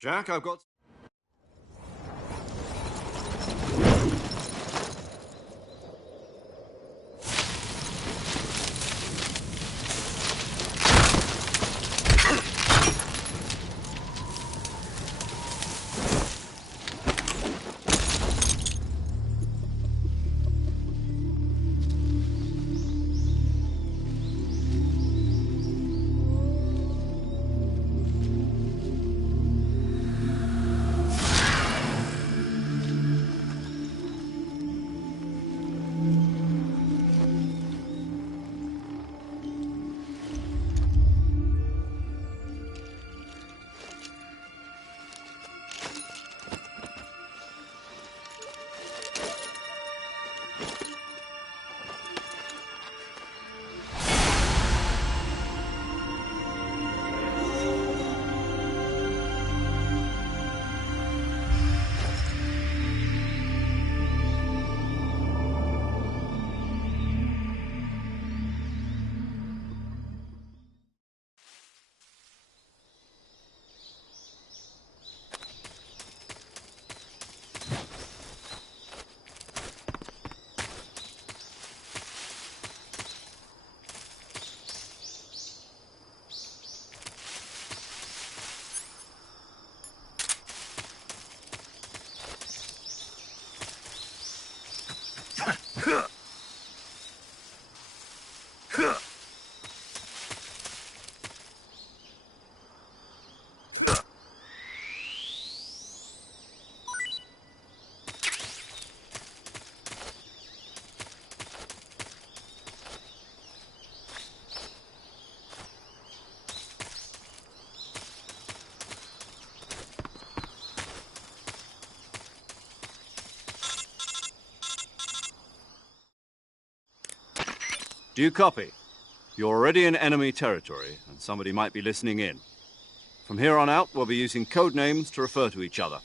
Jack, I've got... Do you copy? You're already in enemy territory, and somebody might be listening in. From here on out, we'll be using code names to refer to each other.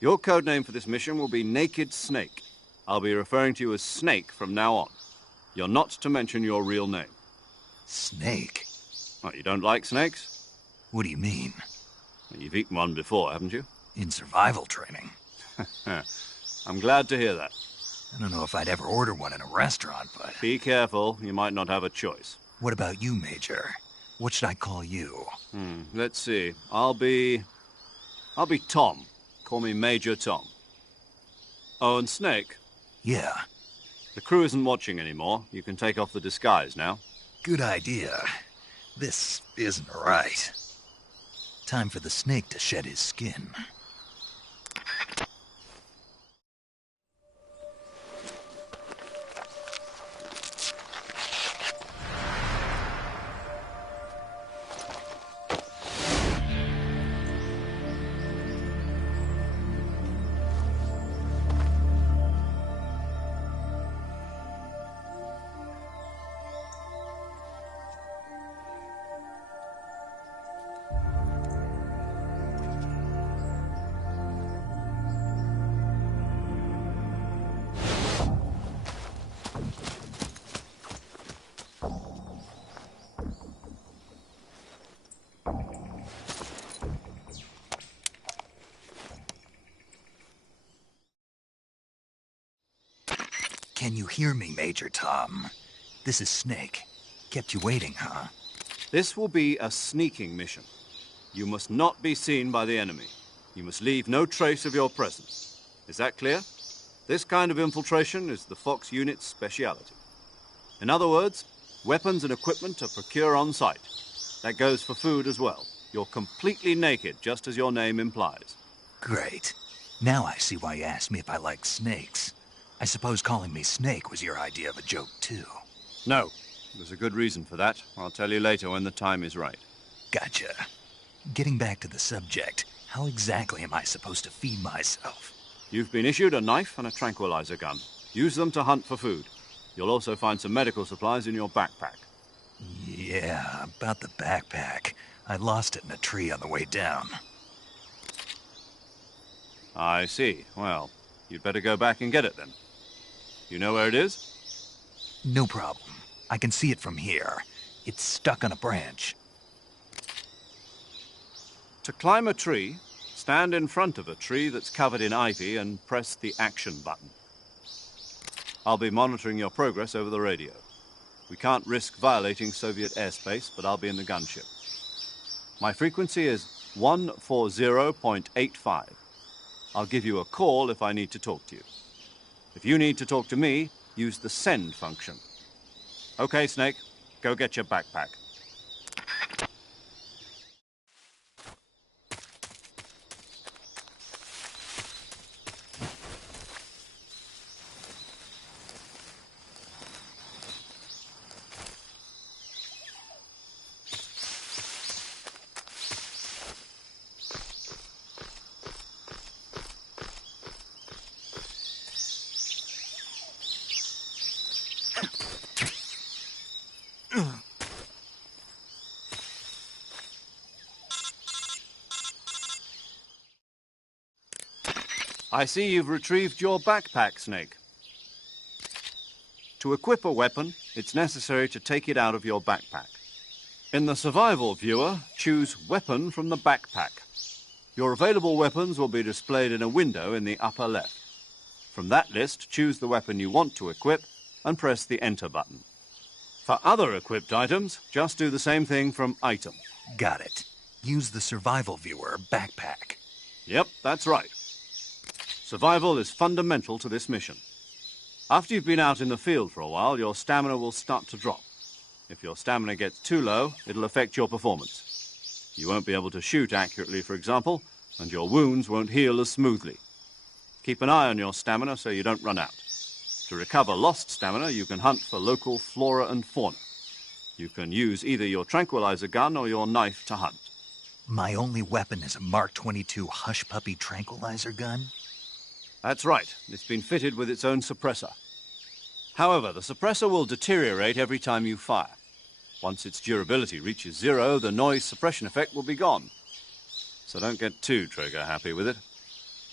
Your code name for this mission will be Naked Snake. I'll be referring to you as Snake from now on. You're not to mention your real name. Snake? What, you don't like snakes? What do you mean? Well, you've eaten one before, haven't you? In survival training. I'm glad to hear that. I don't know if I'd ever order one in a restaurant, but... Be careful, you might not have a choice. What about you, Major? What should I call you? Let's see. I'll be Tom. Call me Major Tom. Oh, and Snake? Yeah. The crew isn't watching anymore. You can take off the disguise now. Good idea. This isn't right. Time for the snake to shed his skin. Can you hear me, Major Tom? This is Snake. Kept you waiting, huh? This will be a sneaking mission. You must not be seen by the enemy. You must leave no trace of your presence. Is that clear? This kind of infiltration is the Fox unit's speciality. In other words, weapons and equipment are procured on site. That goes for food as well. You're completely naked, just as your name implies. Great. Now I see why you asked me if I like snakes. I suppose calling me Snake was your idea of a joke, too. No. There's a good reason for that. I'll tell you later when the time is right. Gotcha. Getting back to the subject, how exactly am I supposed to feed myself? You've been issued a knife and a tranquilizer gun. Use them to hunt for food. You'll also find some medical supplies in your backpack. Yeah, about the backpack. I lost it in a tree on the way down. I see. Well, you'd better go back and get it then. You know where it is? No problem. I can see it from here. It's stuck on a branch. To climb a tree, stand in front of a tree that's covered in ivy and press the action button. I'll be monitoring your progress over the radio. We can't risk violating Soviet airspace, but I'll be in the gunship. My frequency is 140.85. I'll give you a call if I need to talk to you. If you need to talk to me, use the send function. Okay, Snake, go get your backpack. I see you've retrieved your backpack, Snake. To equip a weapon, it's necessary to take it out of your backpack. In the survival viewer, choose Weapon from the backpack. Your available weapons will be displayed in a window in the upper left. From that list, choose the weapon you want to equip and press the Enter button. For other equipped items, just do the same thing from Item. Got it. Use the survival viewer backpack. Yep, that's right. Survival is fundamental to this mission. After you've been out in the field for a while, your stamina will start to drop. If your stamina gets too low, it'll affect your performance. You won't be able to shoot accurately, for example, and your wounds won't heal as smoothly. Keep an eye on your stamina so you don't run out. To recover lost stamina, you can hunt for local flora and fauna. You can use either your tranquilizer gun or your knife to hunt. My only weapon is a Mark 22 Hush Puppy tranquilizer gun? That's right. It's been fitted with its own suppressor. However, the suppressor will deteriorate every time you fire. Once its durability reaches 0, the noise suppression effect will be gone. So don't get too trigger-happy with it.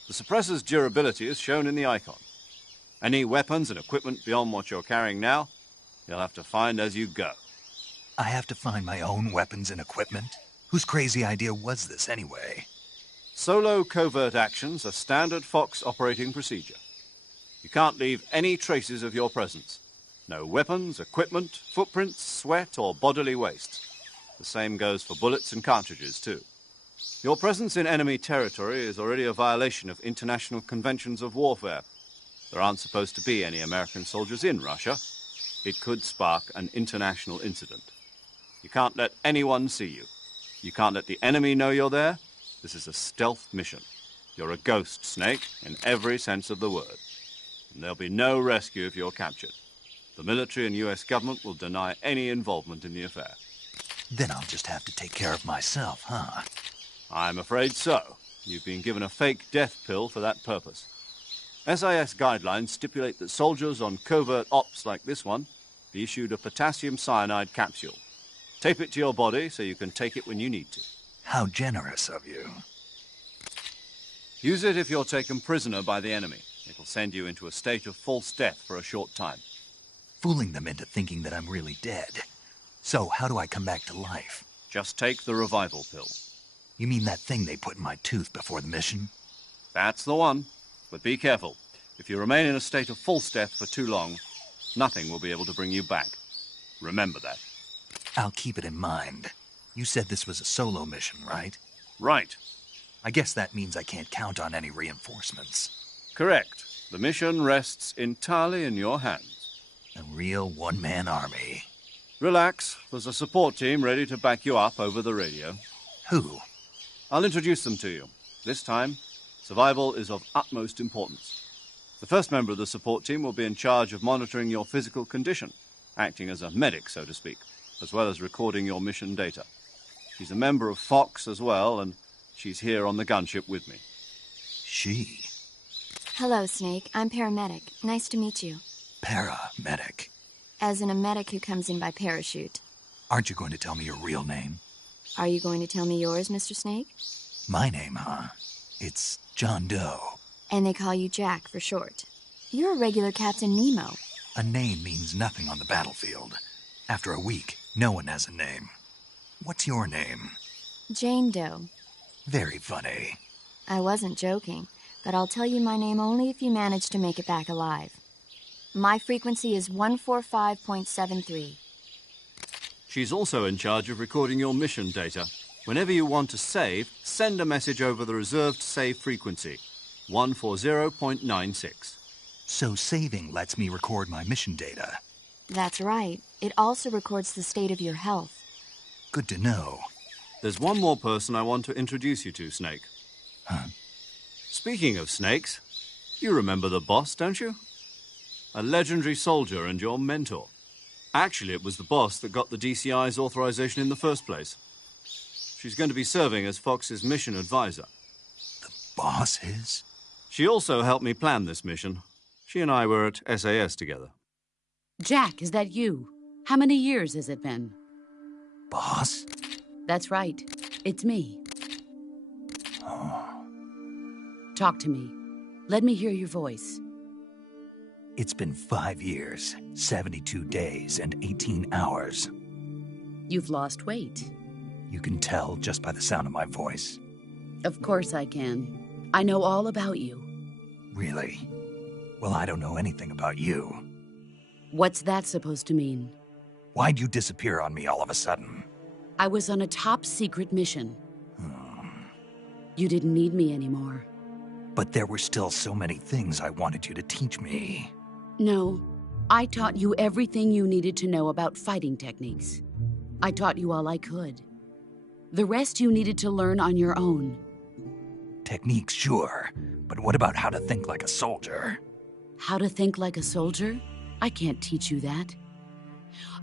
The suppressor's durability is shown in the icon. Any weapons and equipment beyond what you're carrying now, you'll have to find as you go. I have to find my own weapons and equipment? Whose crazy idea was this anyway? Solo covert actions are standard Fox operating procedure. You can't leave any traces of your presence. No weapons, equipment, footprints, sweat, or bodily waste. The same goes for bullets and cartridges, too. Your presence in enemy territory is already a violation of international conventions of warfare. There aren't supposed to be any American soldiers in Russia. It could spark an international incident. You can't let anyone see you. You can't let the enemy know you're there. This is a stealth mission. You're a ghost, Snake, in every sense of the word. And there'll be no rescue if you're captured. The military and US government will deny any involvement in the affair. Then I'll just have to take care of myself, huh? I'm afraid so. You've been given a fake death pill for that purpose. SIS guidelines stipulate that soldiers on covert ops like this one be issued a potassium cyanide capsule. Tape it to your body so you can take it when you need to. How generous of you. Use it if you're taken prisoner by the enemy. It'll send you into a state of false death for a short time. Fooling them into thinking that I'm really dead. So, how do I come back to life? Just take the revival pill. You mean that thing they put in my tooth before the mission? That's the one. But be careful. If you remain in a state of false death for too long, nothing will be able to bring you back. Remember that. I'll keep it in mind. You said this was a solo mission, right? Right. I guess that means I can't count on any reinforcements. Correct. The mission rests entirely in your hands. A real one-man army. Relax. There's a support team ready to back you up over the radio. Who? I'll introduce them to you. This time, survival is of utmost importance. The first member of the support team will be in charge of monitoring your physical condition, acting as a medic, so to speak, as well as recording your mission data. She's a member of Fox as well, and she's here on the gunship with me. She? Hello, Snake. I'm paramedic. Nice to meet you. Paramedic. As in a medic who comes in by parachute. Aren't you going to tell me your real name? Are you going to tell me yours, Mr. Snake? My name, huh? It's John Doe. And they call you Jack for short. You're a regular Captain Nemo. A name means nothing on the battlefield. After a week, no one has a name. What's your name? Jane Doe. Very funny. I wasn't joking, but I'll tell you my name only if you manage to make it back alive. My frequency is 145.73. She's also in charge of recording your mission data. Whenever you want to save, send a message over the reserved save frequency, 140.96. So saving lets me record my mission data. That's right. It also records the state of your health. Good to know. There's one more person I want to introduce you to, Snake. Huh? Speaking of snakes, you remember the boss, don't you? A legendary soldier and your mentor. Actually, it was the boss that got the DCI's authorization in the first place. She's going to be serving as Fox's mission advisor. The boss is? She also helped me plan this mission. She and I were at SAS together. Jack, is that you? How many years has it been? Boss? That's right. It's me. Oh. Talk to me. Let me hear your voice. It's been 5 years, 72 days, and 18 hours. You've lost weight. You can tell just by the sound of my voice. Of course I can. I know all about you. Really? Well, I don't know anything about you. What's that supposed to mean? Why'd you disappear on me all of a sudden? I was on a top-secret mission. You didn't need me anymore. But there were still so many things I wanted you to teach me. No, I taught you everything you needed to know about fighting techniques. I taught you all I could. The rest you needed to learn on your own. Techniques, sure. But what about how to think like a soldier? How to think like a soldier? I can't teach you that.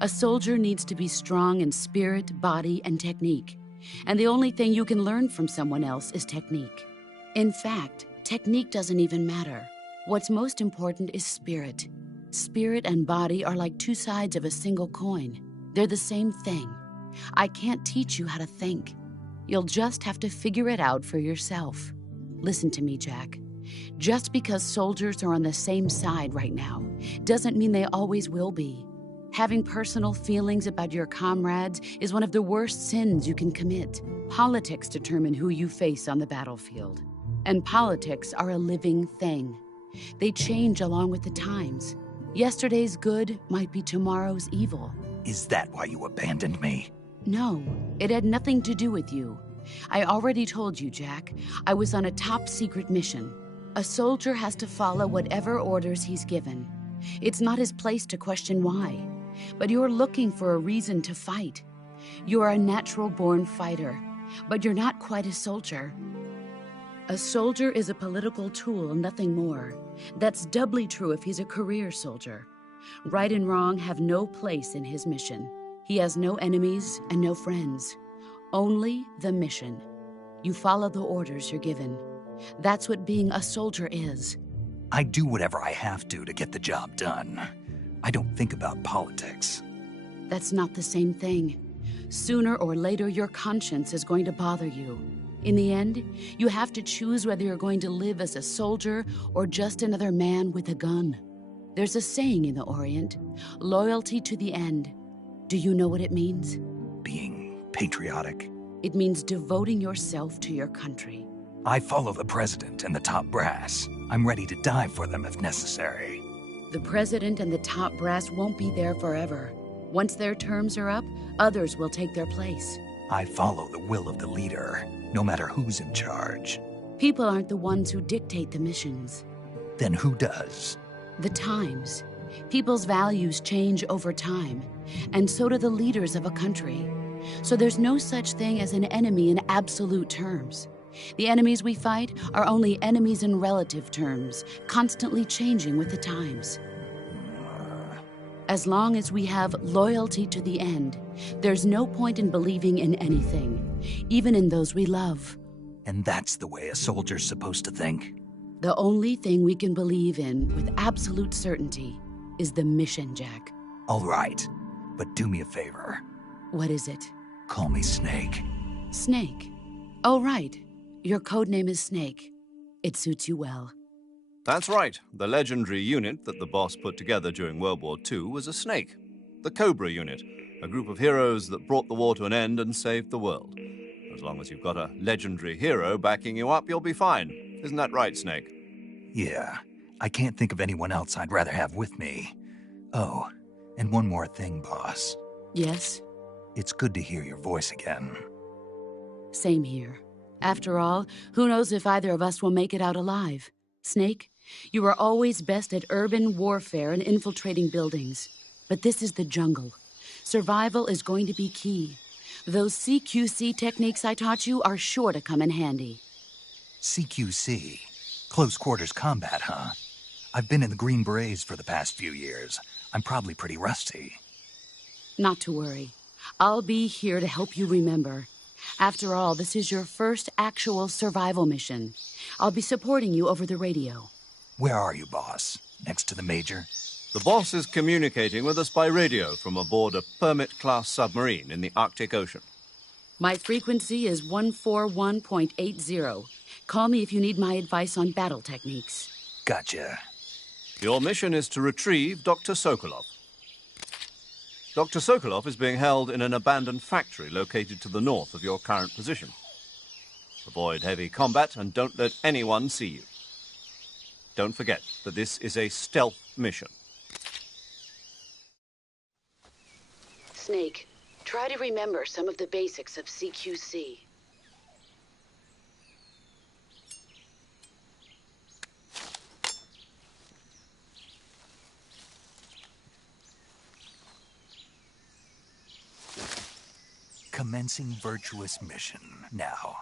A soldier needs to be strong in spirit, body, and technique. And the only thing you can learn from someone else is technique. In fact, technique doesn't even matter. What's most important is spirit. Spirit and body are like two sides of a single coin. They're the same thing. I can't teach you how to think. You'll just have to figure it out for yourself. Listen to me, Jack. Just because soldiers are on the same side right now doesn't mean they always will be. Having personal feelings about your comrades is one of the worst sins you can commit. Politics determine who you face on the battlefield. And politics are a living thing. They change along with the times. Yesterday's good might be tomorrow's evil. Is that why you abandoned me? No, it had nothing to do with you. I already told you, Jack. I was on a top-secret mission. A soldier has to follow whatever orders he's given. It's not his place to question why. But you're looking for a reason to fight. You're a natural-born fighter, but you're not quite a soldier. A soldier is a political tool, nothing more. That's doubly true if he's a career soldier. Right and wrong have no place in his mission. He has no enemies and no friends. Only the mission. You follow the orders you're given. That's what being a soldier is. I do whatever I have to get the job done. I don't think about politics. That's not the same thing. Sooner or later, your conscience is going to bother you. In the end, you have to choose whether you're going to live as a soldier or just another man with a gun. There's a saying in the Orient, loyalty to the end. Do you know what it means? Being patriotic. It means devoting yourself to your country. I follow the president and the top brass. I'm ready to die for them if necessary. The president and the top brass won't be there forever. Once their terms are up, others will take their place. I follow the will of the leader, no matter who's in charge. People aren't the ones who dictate the missions. Then who does? The times. People's values change over time, and so do the leaders of a country. So there's no such thing as an enemy in absolute terms. The enemies we fight are only enemies in relative terms, constantly changing with the times. As long as we have loyalty to the end, there's no point in believing in anything, even in those we love. And that's the way a soldier's supposed to think? The only thing we can believe in with absolute certainty is the mission, Jack. All right, but do me a favor. What is it? Call me Snake. Snake? Oh, right. Your codename is Snake. It suits you well. That's right. The legendary unit that the boss put together during World War II was a snake. The Cobra unit, a group of heroes that brought the war to an end and saved the world. As long as you've got a legendary hero backing you up, you'll be fine. Isn't that right, Snake? Yeah, I can't think of anyone else I'd rather have with me. Oh, and one more thing, boss. Yes? It's good to hear your voice again. Same here. After all, who knows if either of us will make it out alive? Snake, you are always best at urban warfare and infiltrating buildings. But this is the jungle. Survival is going to be key. Those CQC techniques I taught you are sure to come in handy. CQC? Close quarters combat, huh? I've been in the Green Berets for the past few years. I'm probably pretty rusty. Not to worry. I'll be here to help you remember. After all, this is your first actual survival mission. I'll be supporting you over the radio. Where are you, boss? Next to the Major? The boss is communicating with us by radio from aboard a Permit-class submarine in the Arctic Ocean. My frequency is 141.80. Call me if you need my advice on battle techniques. Gotcha. Your mission is to retrieve Dr. Sokolov. Dr. Sokolov is being held in an abandoned factory located to the north of your current position. Avoid heavy combat and don't let anyone see you. Don't forget that this is a stealth mission. Snake, try to remember some of the basics of CQC. Commencing virtuous mission now.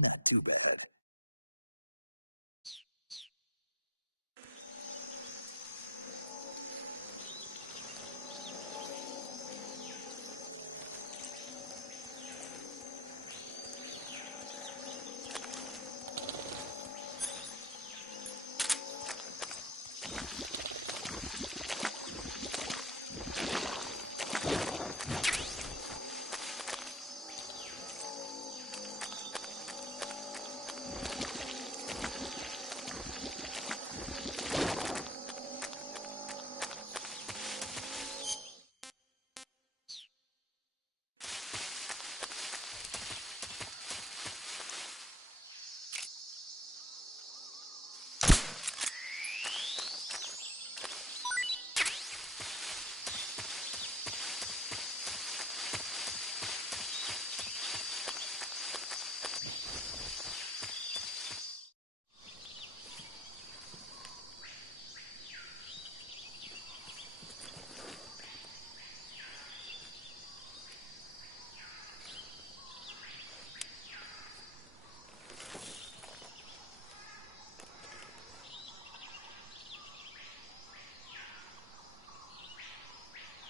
Not too bad.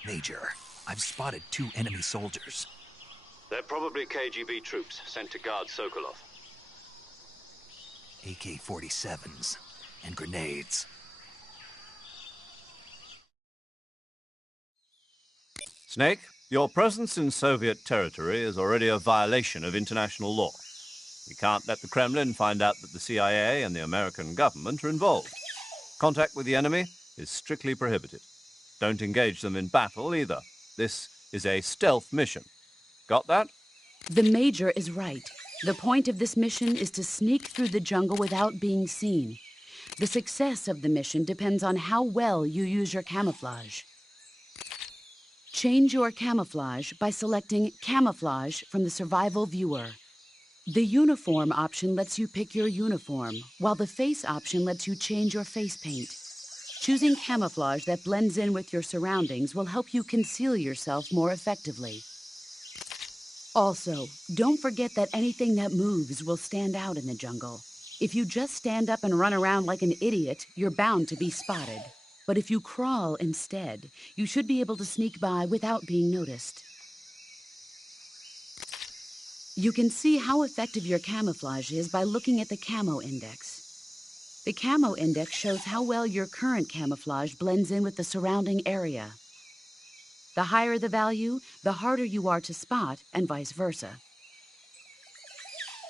Major, I've spotted 2 enemy soldiers. They're probably KGB troops sent to guard Sokolov. AK-47s and grenades. Snake, your presence in Soviet territory is already a violation of international law. We can't let the Kremlin find out that the CIA and the American government are involved. Contact with the enemy is strictly prohibited. Don't engage them in battle either. This is a stealth mission. Got that? The Major is right. The point of this mission is to sneak through the jungle without being seen. The success of the mission depends on how well you use your camouflage. Change your camouflage by selecting Camouflage from the Survival Viewer. The Uniform option lets you pick your uniform, while the Face option lets you change your face paint. Choosing camouflage that blends in with your surroundings will help you conceal yourself more effectively. Also, don't forget that anything that moves will stand out in the jungle. If you just stand up and run around like an idiot, you're bound to be spotted. But if you crawl instead, you should be able to sneak by without being noticed. You can see how effective your camouflage is by looking at the Camo Index. The Camo Index shows how well your current camouflage blends in with the surrounding area. The higher the value, the harder you are to spot, and vice versa.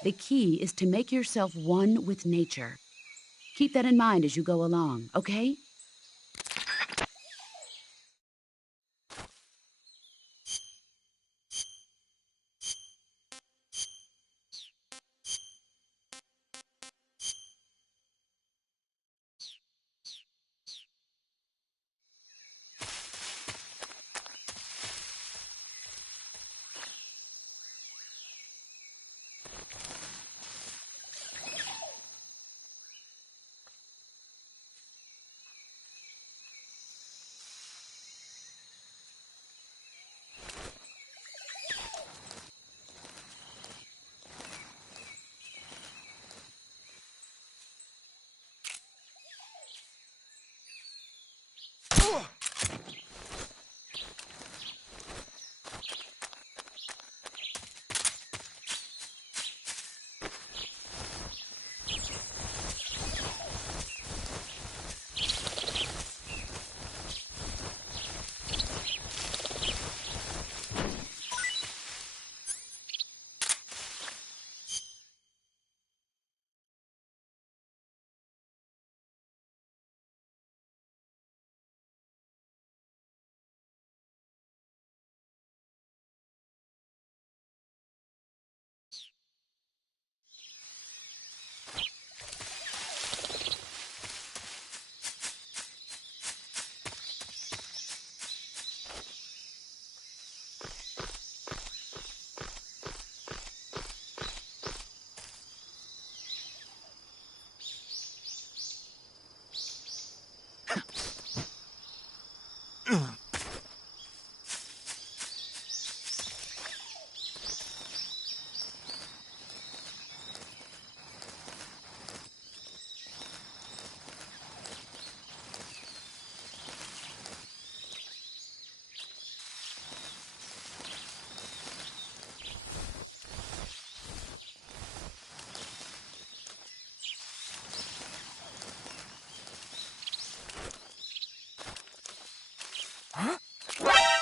The key is to make yourself one with nature. Keep that in mind as you go along, okay?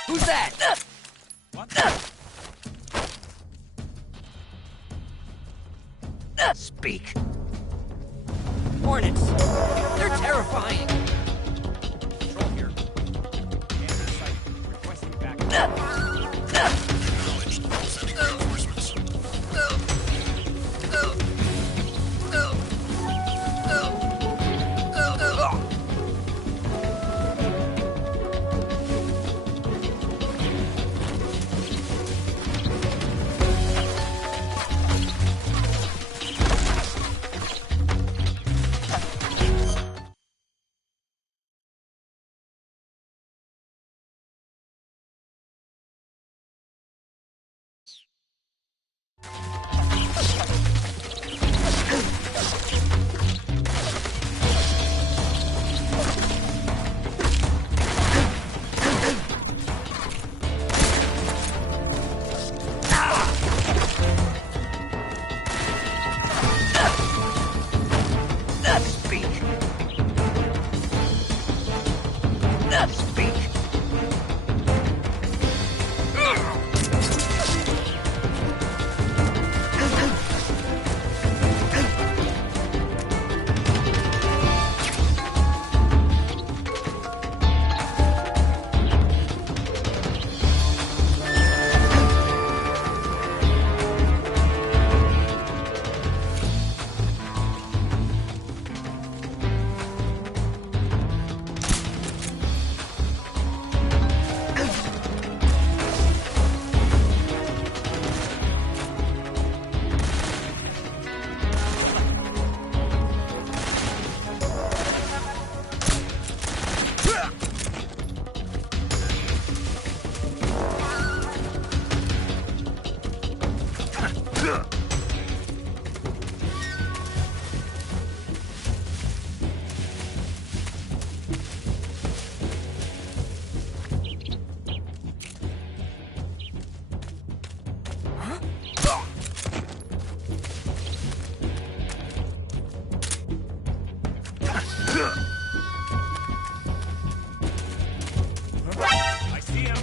Who's that? What? Speak. Hornets! They're terrifying! Control here. Commander site. Requesting backup. Speak. I see him.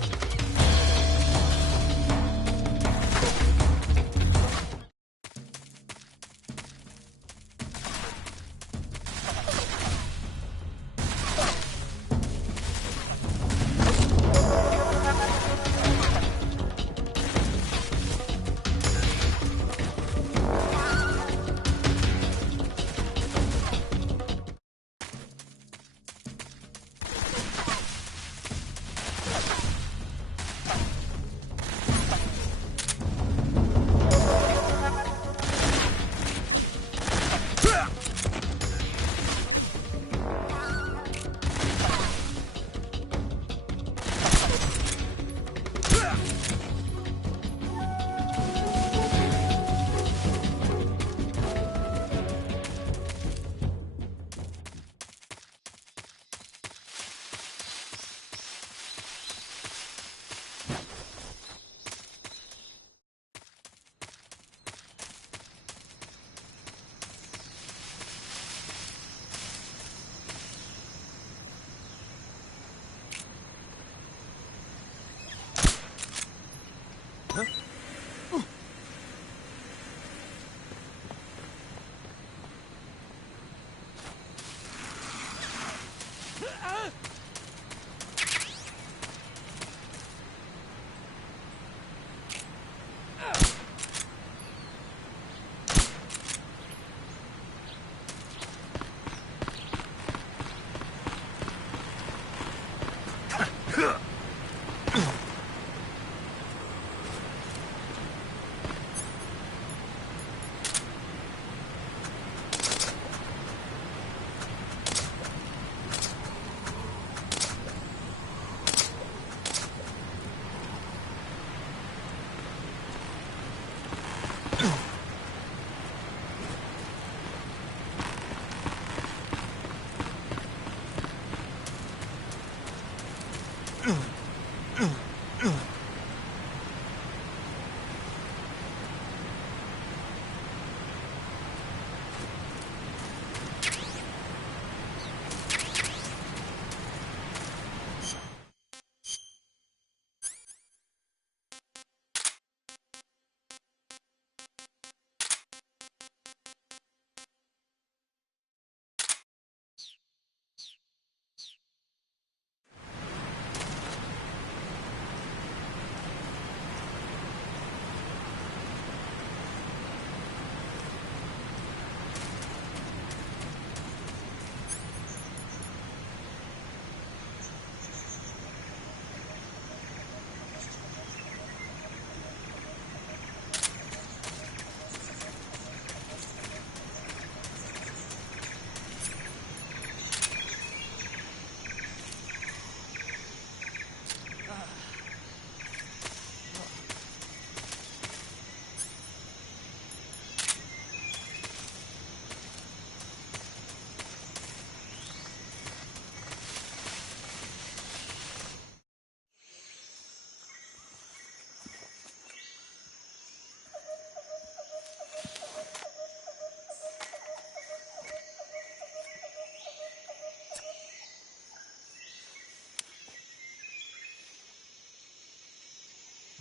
Ugh.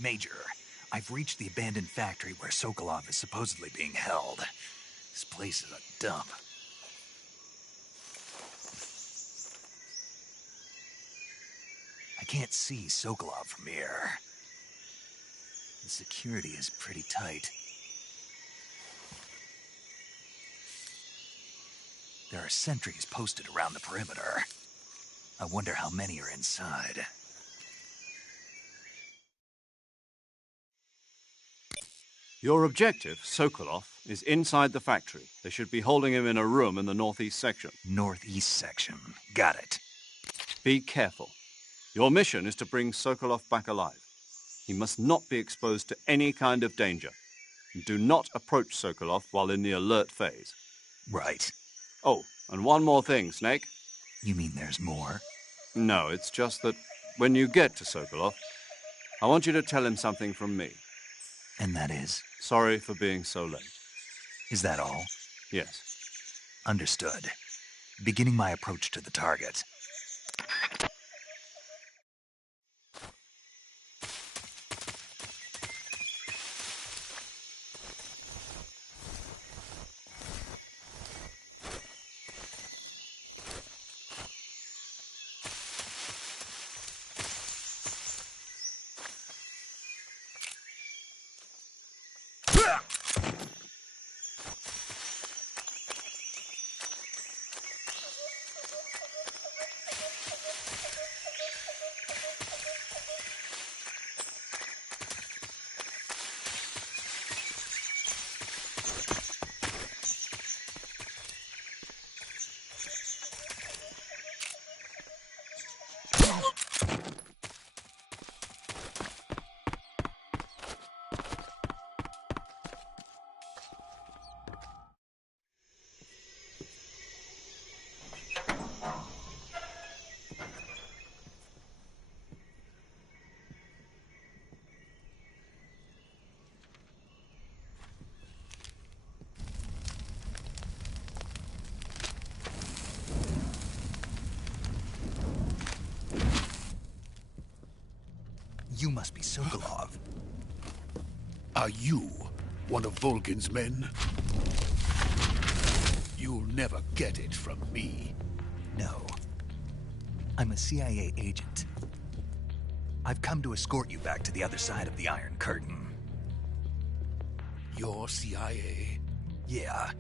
Major, I've reached the abandoned factory where Sokolov is supposedly being held. This place is a dump. I can't see Sokolov from here. The security is pretty tight. There are sentries posted around the perimeter. I wonder how many are inside. Your objective, Sokolov, is inside the factory. They should be holding him in a room in the northeast section. Northeast section. Got it. Be careful. Your mission is to bring Sokolov back alive. He must not be exposed to any kind of danger. Do not approach Sokolov while in the alert phase. Right. Oh, and one more thing, Snake. You mean there's more? No, it's just that when you get to Sokolov, I want you to tell him something from me. And that is? Sorry for being so late. Is that all? Yes. Understood. Beginning my approach to the target. You must be Sokolov. Are you one of Volgin's men? You'll never get it from me. No. I'm a CIA agent. I've come to escort you back to the other side of the Iron Curtain. You're CIA? Yeah.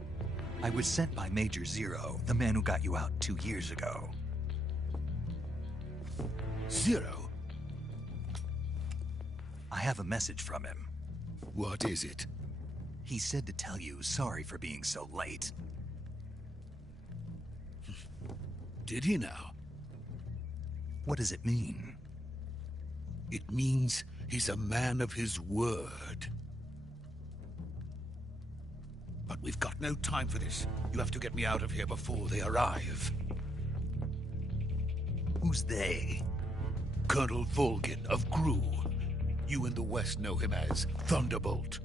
I was sent by Major Zero, the man who got you out 2 years ago. Zero? I have a message from him. What is it? He said to tell you sorry for being so late. Did he now? What does it mean? It means he's a man of his word. But we've got no time for this. You have to get me out of here before they arrive. Who's they? Colonel Volgin of GRU. You in the West know him as Thunderbolt.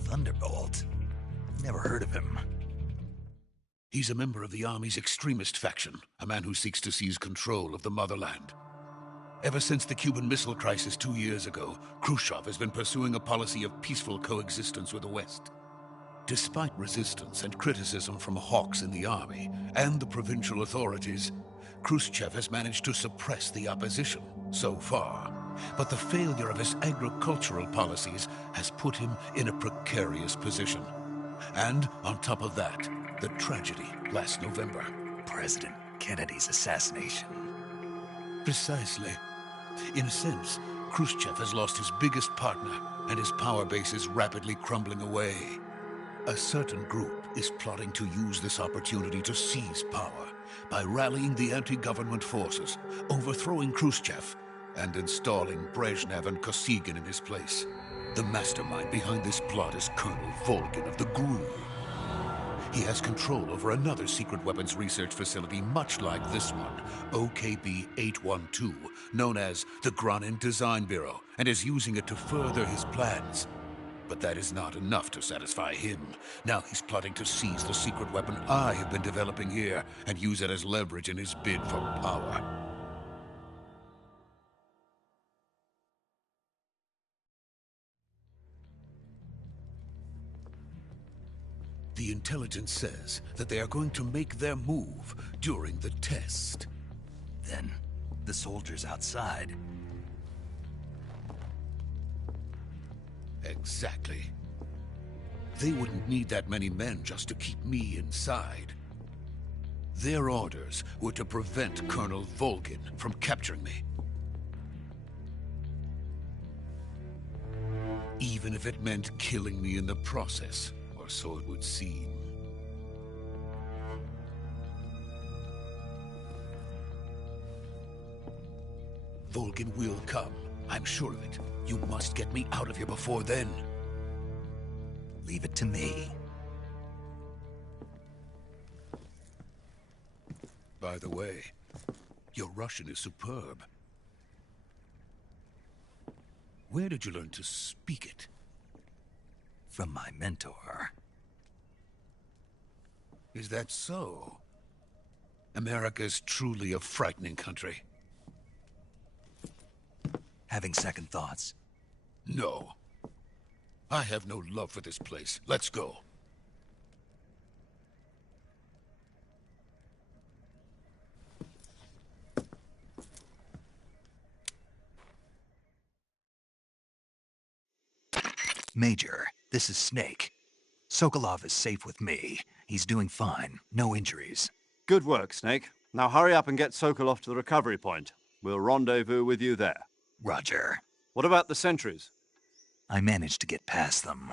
Thunderbolt? Never heard of him. He's a member of the Army's extremist faction, a man who seeks to seize control of the motherland. Ever since the Cuban Missile Crisis 2 years ago, Khrushchev has been pursuing a policy of peaceful coexistence with the West. Despite resistance and criticism from hawks in the Army and the provincial authorities, Khrushchev has managed to suppress the opposition so far. But the failure of his agricultural policies has put him in a precarious position. And on top of that, the tragedy last November. President Kennedy's assassination. Precisely. In a sense, Khrushchev has lost his biggest partner, and his power base is rapidly crumbling away. A certain group is plotting to use this opportunity to seize power by rallying the anti-government forces, overthrowing Khrushchev, and installing Brezhnev and Kosygin in his place. The mastermind behind this plot is Colonel Volgin of the GRU. He has control over another secret weapons research facility much like this one, OKB-812, known as the Granin Design Bureau, and is using it to further his plans. But that is not enough to satisfy him. Now he's plotting to seize the secret weapon I have been developing here and use it as leverage in his bid for power. intelligence says that they are going to make their move during the test. Then, the soldiers outside. Exactly. They wouldn't need that many men just to keep me inside. Their orders were to prevent Colonel Volgin from capturing me. Even if it meant killing me in the process, or so it would seem. Volgin will come. I'm sure of it. You must get me out of here before then. Leave it to me. By the way, your Russian is superb. Where did you learn to speak it? From my mentor. Is that so? America's truly a frightening country. Having second thoughts? No. I have no love for this place. Let's go. Major, this is Snake. Sokolov is safe with me. He's doing fine. No injuries. Good work, Snake. Now hurry up and get Sokolov to the recovery point. We'll rendezvous with you there. Roger. What about the sentries? I managed to get past them.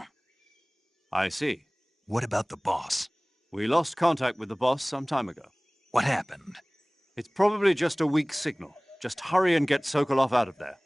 I see. What about the boss? We lost contact with the boss some time ago. What happened? It's probably just a weak signal. Just hurry and get Sokolov out of there.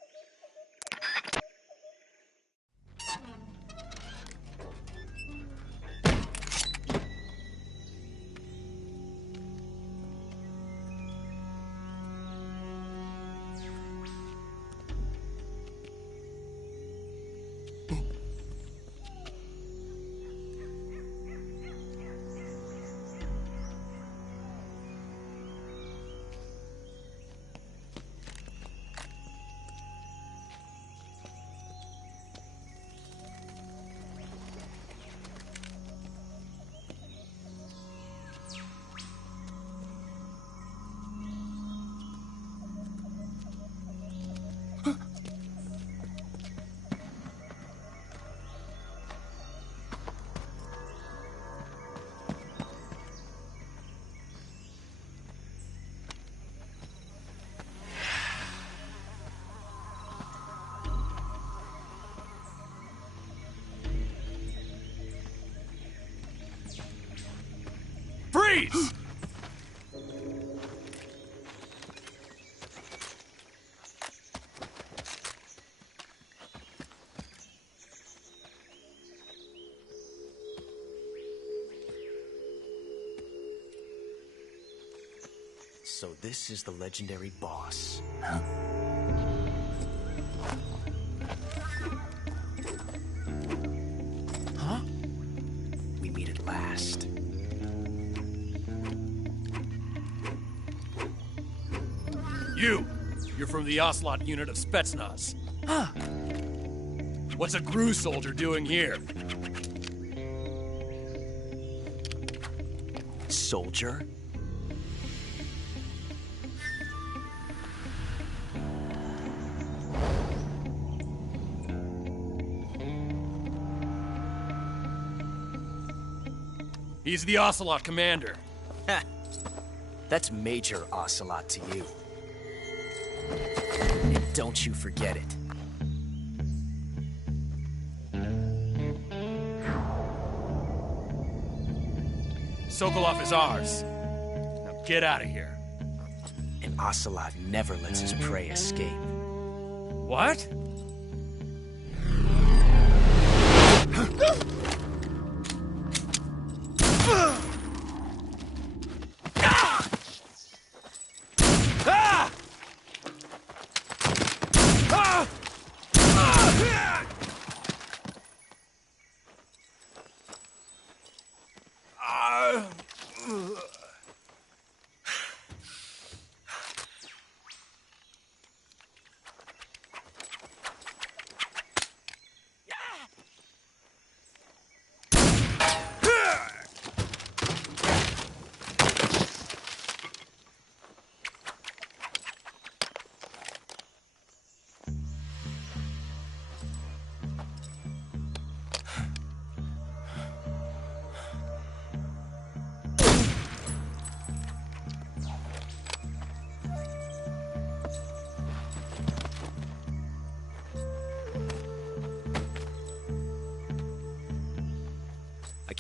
Freeze! So this is the legendary boss. Huh? Huh? We meet at last. You're from the Ocelot unit of Spetsnaz. Huh? What's a GRU soldier doing here? Soldier? He's the Ocelot commander. Ha! That's Major Ocelot to you. And don't you forget it. Sokolov is ours. Now get out of here. And Ocelot never lets his prey escape. What?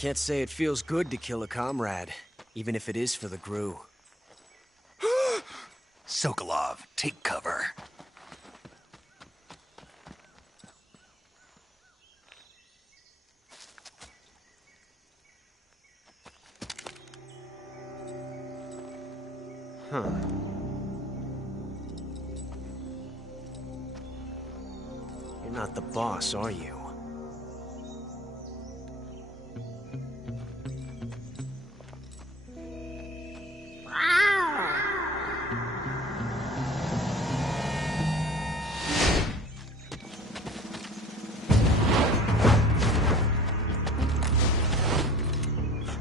Can't say it feels good to kill a comrade, even if it is for the Gru. Sokolov, take cover. Huh. You're not the boss, are you?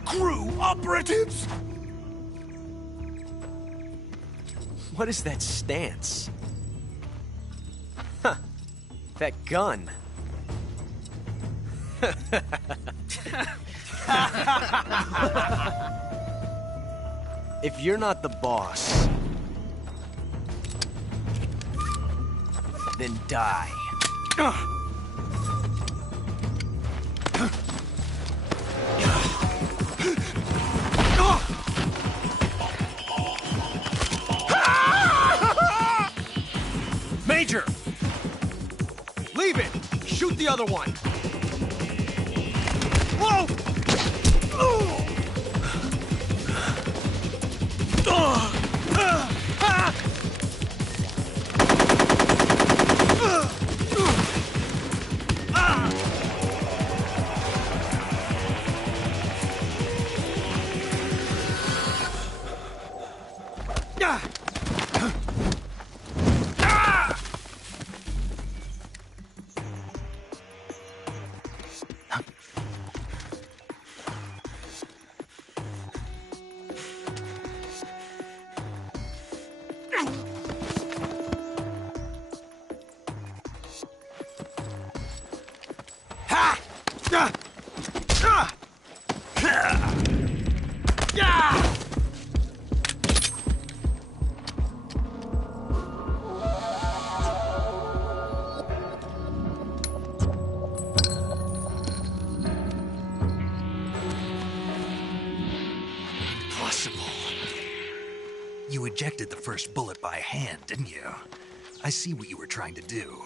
Crew operatives! What is that stance? Huh. That gun. If you're not the boss, then die. Major! Leave it! Shoot the other one! Whoa! You ejected the first bullet by hand, didn't you? I see what you were trying to do.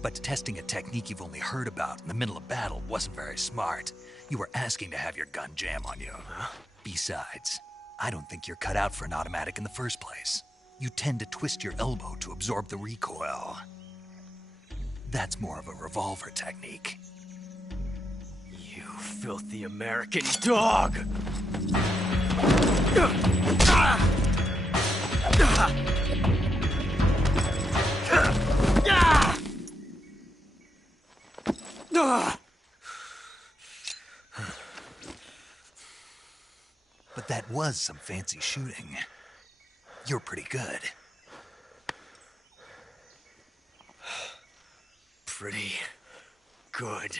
But testing a technique you've only heard about in the middle of battle wasn't very smart. You were asking to have your gun jam on you. Huh? Besides, I don't think you're cut out for an automatic in the first place. You tend to twist your elbow to absorb the recoil. That's more of a revolver technique. You filthy American dog! But that was some fancy shooting. You're pretty good. Pretty good.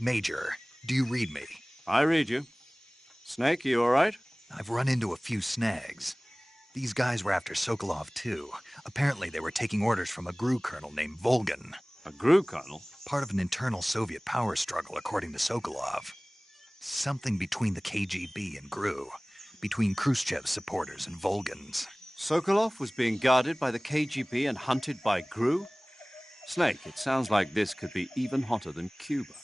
Major, do you read me? I read you. Snake, you all right? I've run into a few snags. These guys were after Sokolov, too. Apparently they were taking orders from a GRU colonel named Volgan. A GRU colonel? Part of an internal Soviet power struggle, according to Sokolov. Something between the KGB and GRU. Between Khrushchev's supporters and Volgan's. Sokolov was being guarded by the KGB and hunted by GRU? Snake, it sounds like this could be even hotter than Cuba.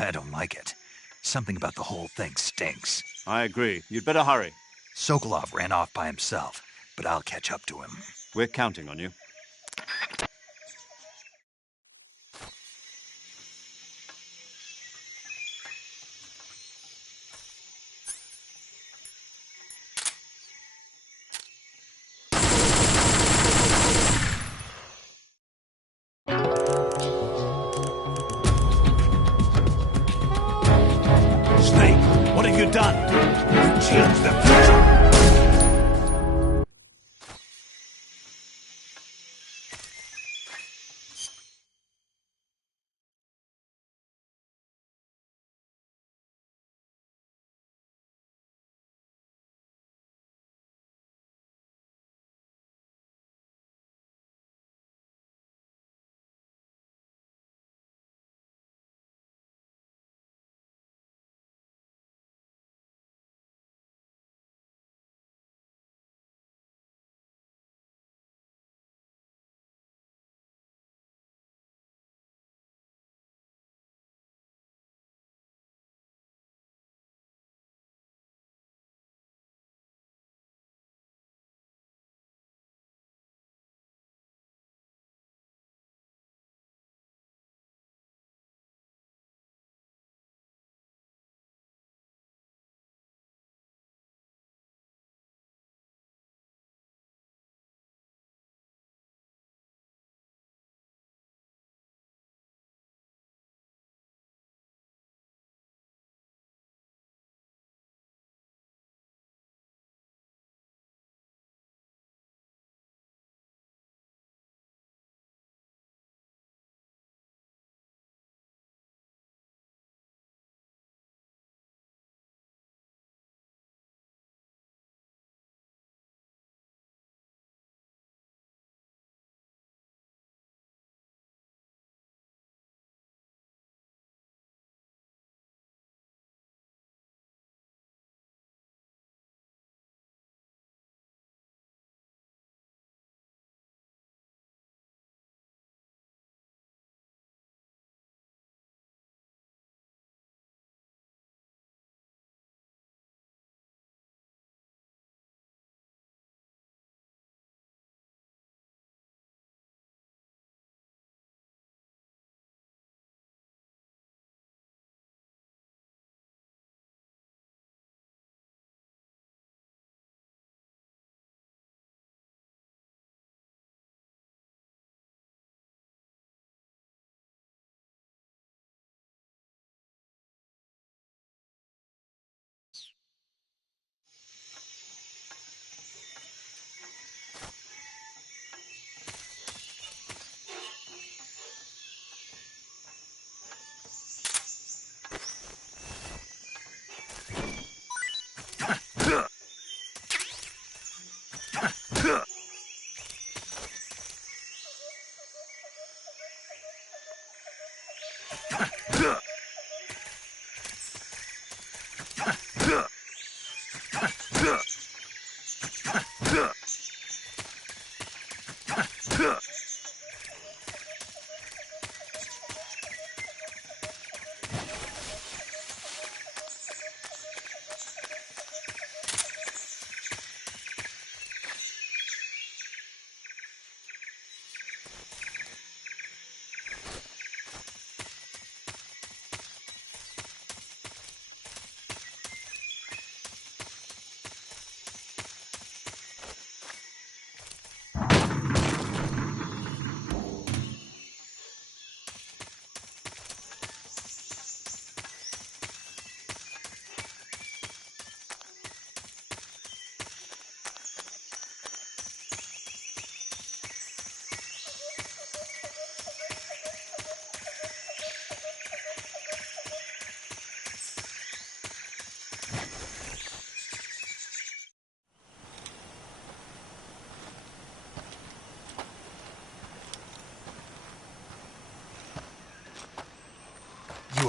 I don't like it. Something about the whole thing stinks. I agree. You'd better hurry. Sokolov ran off by himself, but I'll catch up to him. We're counting on you. Snake, what have you done? You changed the future.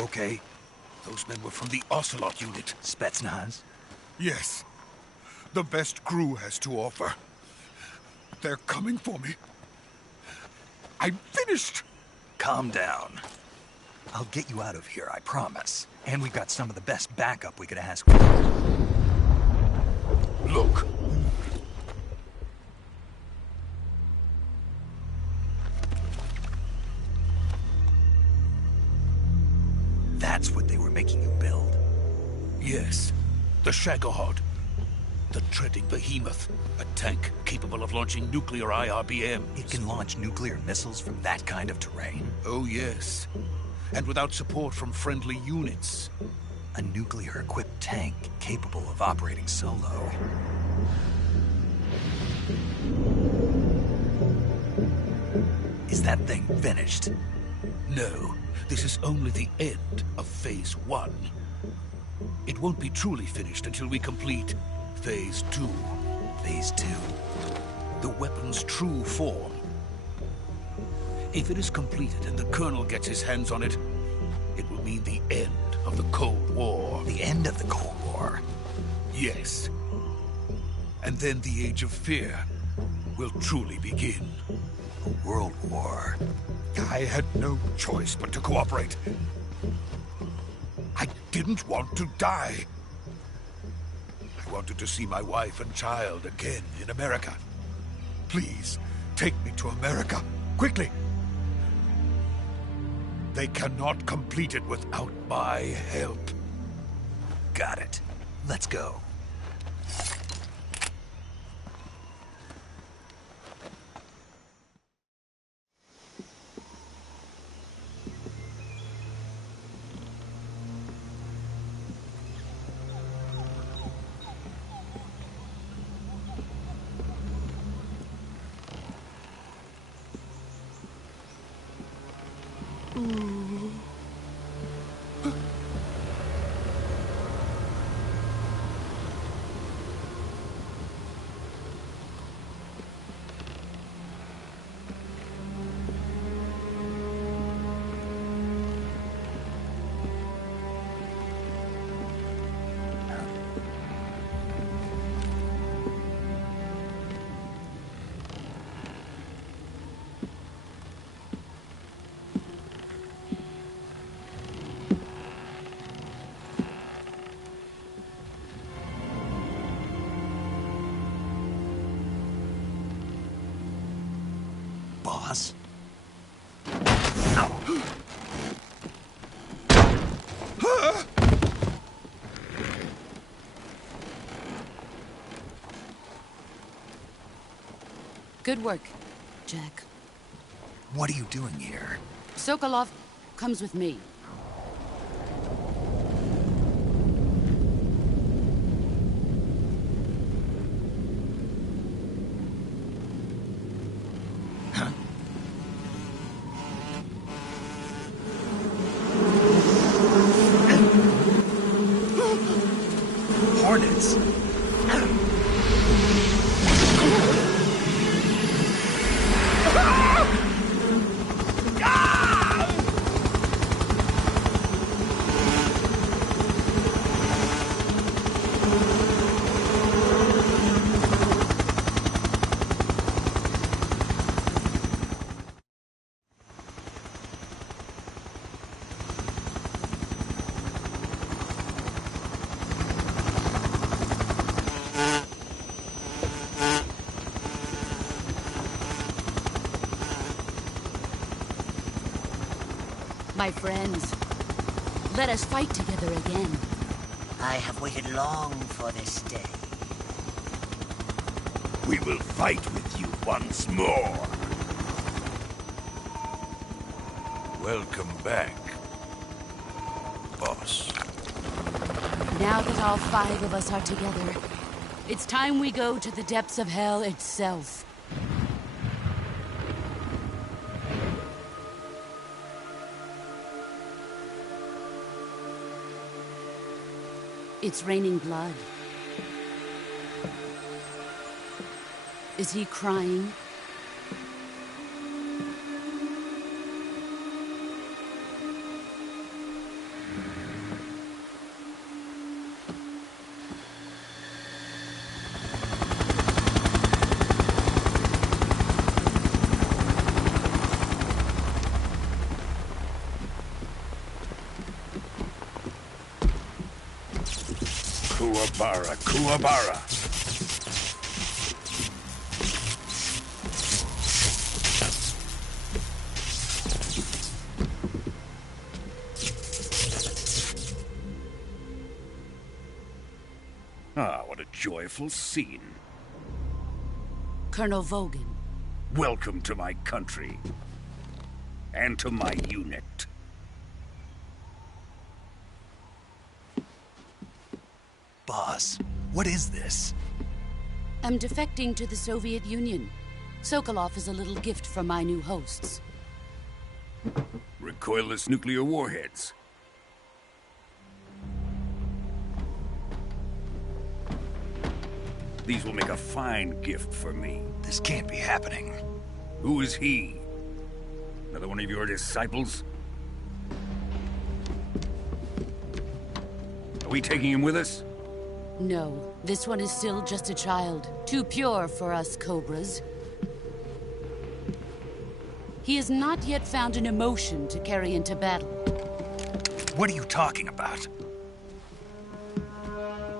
okay? Those men were from the Ocelot unit. Spetsnaz? Yes. The best crew has to offer. They're coming for me. I'm finished! Calm down. I'll get you out of here, I promise. And we've got some of the best backup we could ask for. Look. That's what they were making you build? Yes. The Shagohod. The treading behemoth. A tank capable of launching nuclear IRBMs. It can launch nuclear missiles from that kind of terrain? Oh, yes. And without support from friendly units. A nuclear-equipped tank capable of operating solo. Is that thing finished? No. This is only the end of Phase 1. It won't be truly finished until we complete Phase 2. Phase 2? The weapon's true form. If it is completed and the Colonel gets his hands on it, it will mean the end of the Cold War. The end of the Cold War? Yes. And then the Age of Fear will truly begin. A world war. I had no choice but to cooperate. I didn't want to die. I wanted to see my wife and child again in America. Please, take me to America, quickly. They cannot complete it without my help. Got it. Let's go. Boss? Good work, Jack. What are you doing here? Sokolov comes with me. Hornets? My friends, let us fight together again. I have waited long for this day. We will fight with you once more. Welcome back, boss. Now that all 5 of us are together, it's time we go to the depths of hell itself. It's raining blood. Is he crying? Kuwabara, Kuwabara. Ah, what a joyful scene. Colonel Vogan. Welcome to my country. And to my unit. Boss, what is this? I'm defecting to the Soviet Union. Sokolov is a little gift from my new hosts. Recoilless nuclear warheads. These will make a fine gift for me. This can't be happening. Who is he? Another one of your disciples? Are we taking him with us? No, this one is still just a child. Too pure for us Cobras. He has not yet found an emotion to carry into battle. What are you talking about?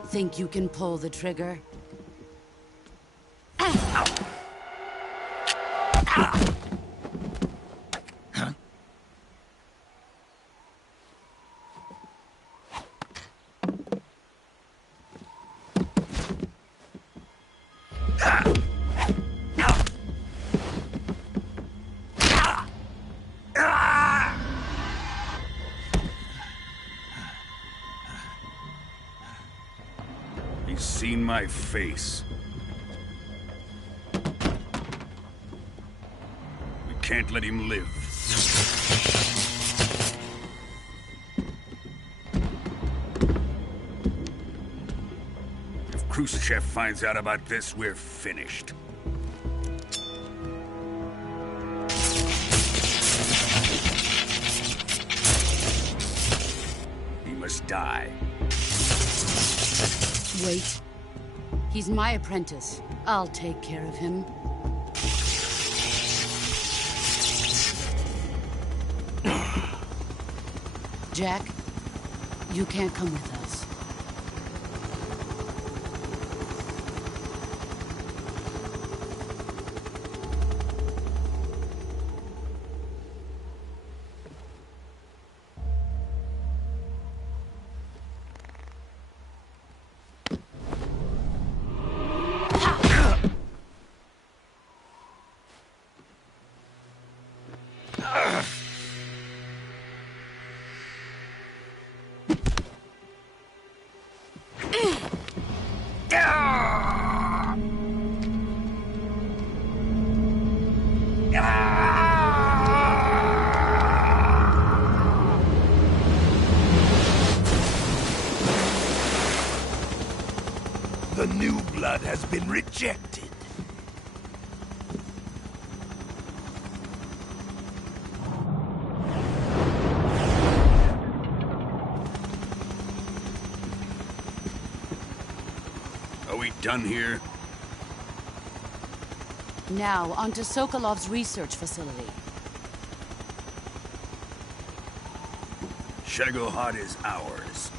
Think you can pull the trigger? He's seen my face. We can't let him live. If Khrushchev finds out about this, we're finished. He must die. Wait. He's my apprentice. I'll take care of him. Jack, you can't come with us. The new blood has been rejected. Are we done here? Now, onto Sokolov's research facility. Shagohod is ours.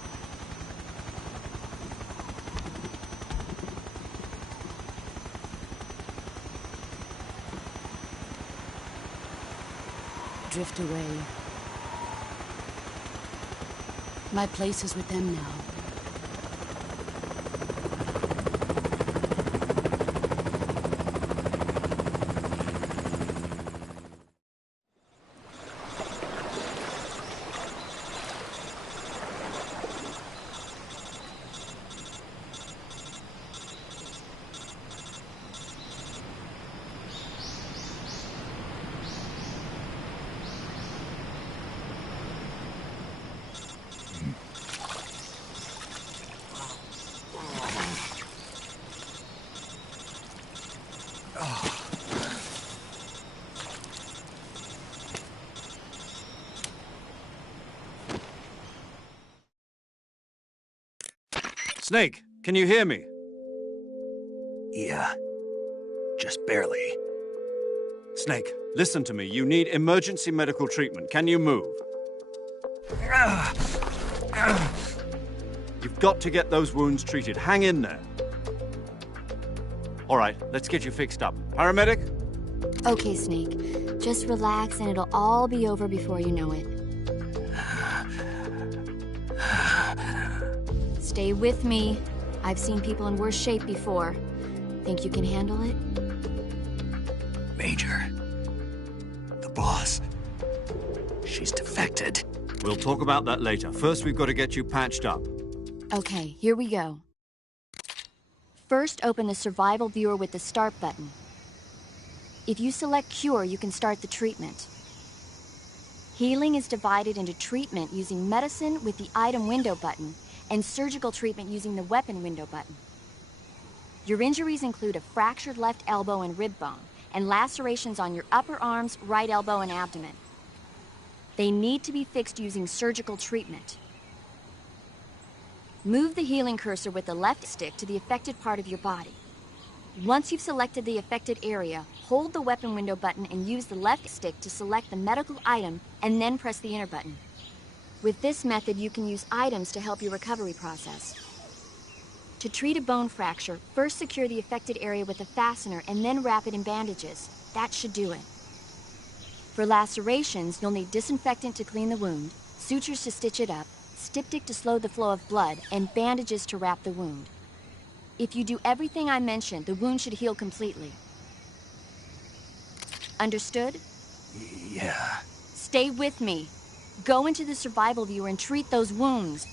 Drift away. My place is with them now. Snake, can you hear me? Yeah. Just barely. Snake, listen to me. You need emergency medical treatment. Can you move? You've got to get those wounds treated. Hang in there. All right, let's get you fixed up. Paramedic? Okay, Snake. Just relax and it'll all be over before you know it. Stay with me. I've seen people in worse shape before. Think you can handle it? Major. The boss. She's defected. We'll talk about that later. First, we've got to get you patched up. Okay, here we go. First, open the survival viewer with the start button. If you select cure, you can start the treatment. Healing is divided into treatment using medicine with the item window button and surgical treatment using the weapon window button. Your injuries include a fractured left elbow and rib bone and lacerations on your upper arms, right elbow, and abdomen. They need to be fixed using surgical treatment. Move the healing cursor with the left stick to the affected part of your body. Once you've selected the affected area, hold the weapon window button and use the left stick to select the medical item and then press the enter button. With this method, you can use items to help your recovery process. To treat a bone fracture, first secure the affected area with a fastener and then wrap it in bandages. That should do it. For lacerations, you'll need disinfectant to clean the wound, sutures to stitch it up, styptic to slow the flow of blood, and bandages to wrap the wound. If you do everything I mentioned, the wound should heal completely. Understood? Yeah. Stay with me. Go into the survival viewer and treat those wounds.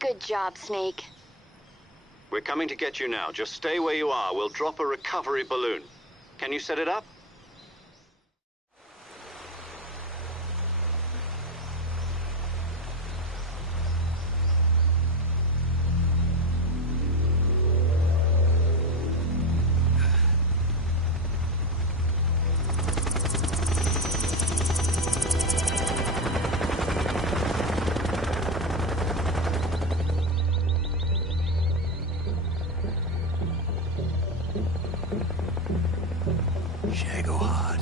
Good job, Snake. We're coming to get you now. Just stay where you are. We'll drop a recovery balloon. Can you set it up? Shagohod.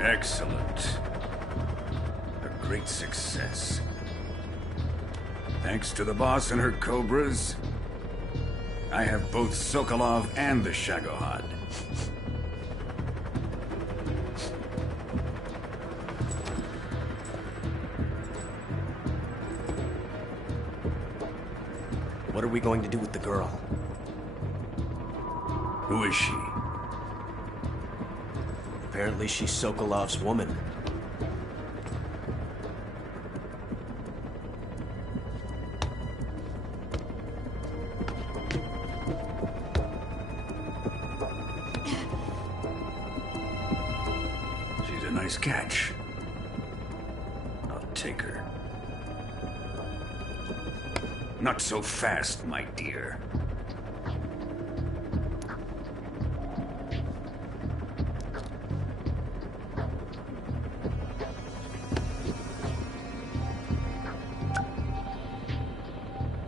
Excellent. A great success. Thanks to the boss and her cobras, I have both Sokolov and the Shagohod. What are we going to do with the girl? Who is she? Apparently she's Sokolov's woman. She's a nice catch. I'll take her. Not so fast, my dear.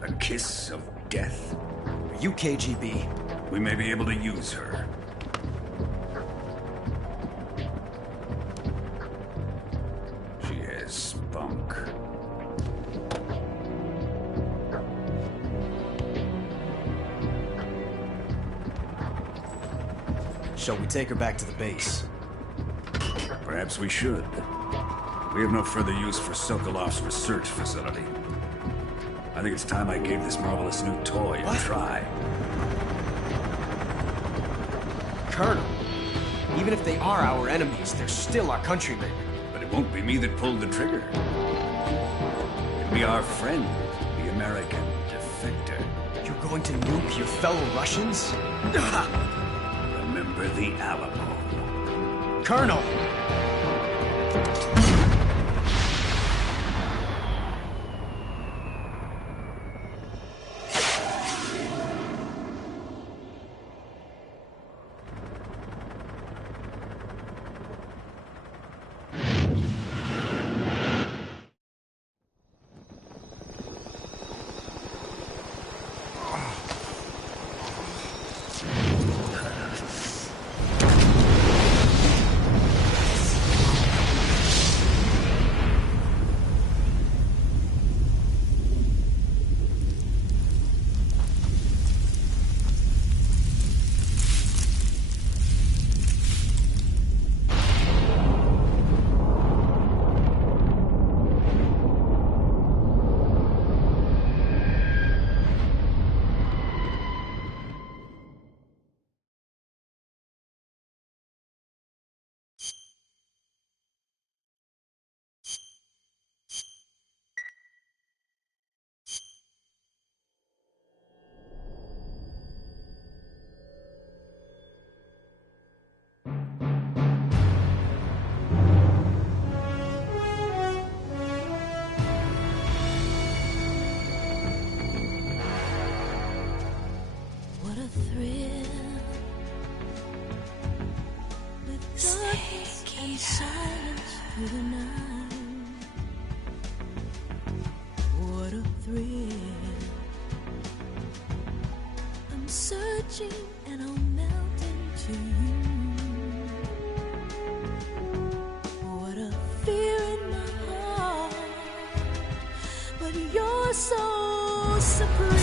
A kiss of death? Are you KGB? We may be able to use her. She has spunk. Shall we take her back to the base? Perhaps we should. We have no further use for Sokolov's research facility. I think it's time I gave this marvelous new toy a try. Colonel, even if they are our enemies, they're still our countrymen. But it won't be me that pulled the trigger. It'll be our friend, the American defector. You're going to nuke your fellow Russians? Remember the Alamo. Colonel! What a thrill with darkness and silence through the night. What a thrill. I'm searching and I'll melt into you. What a fear in my heart, but you're so supreme.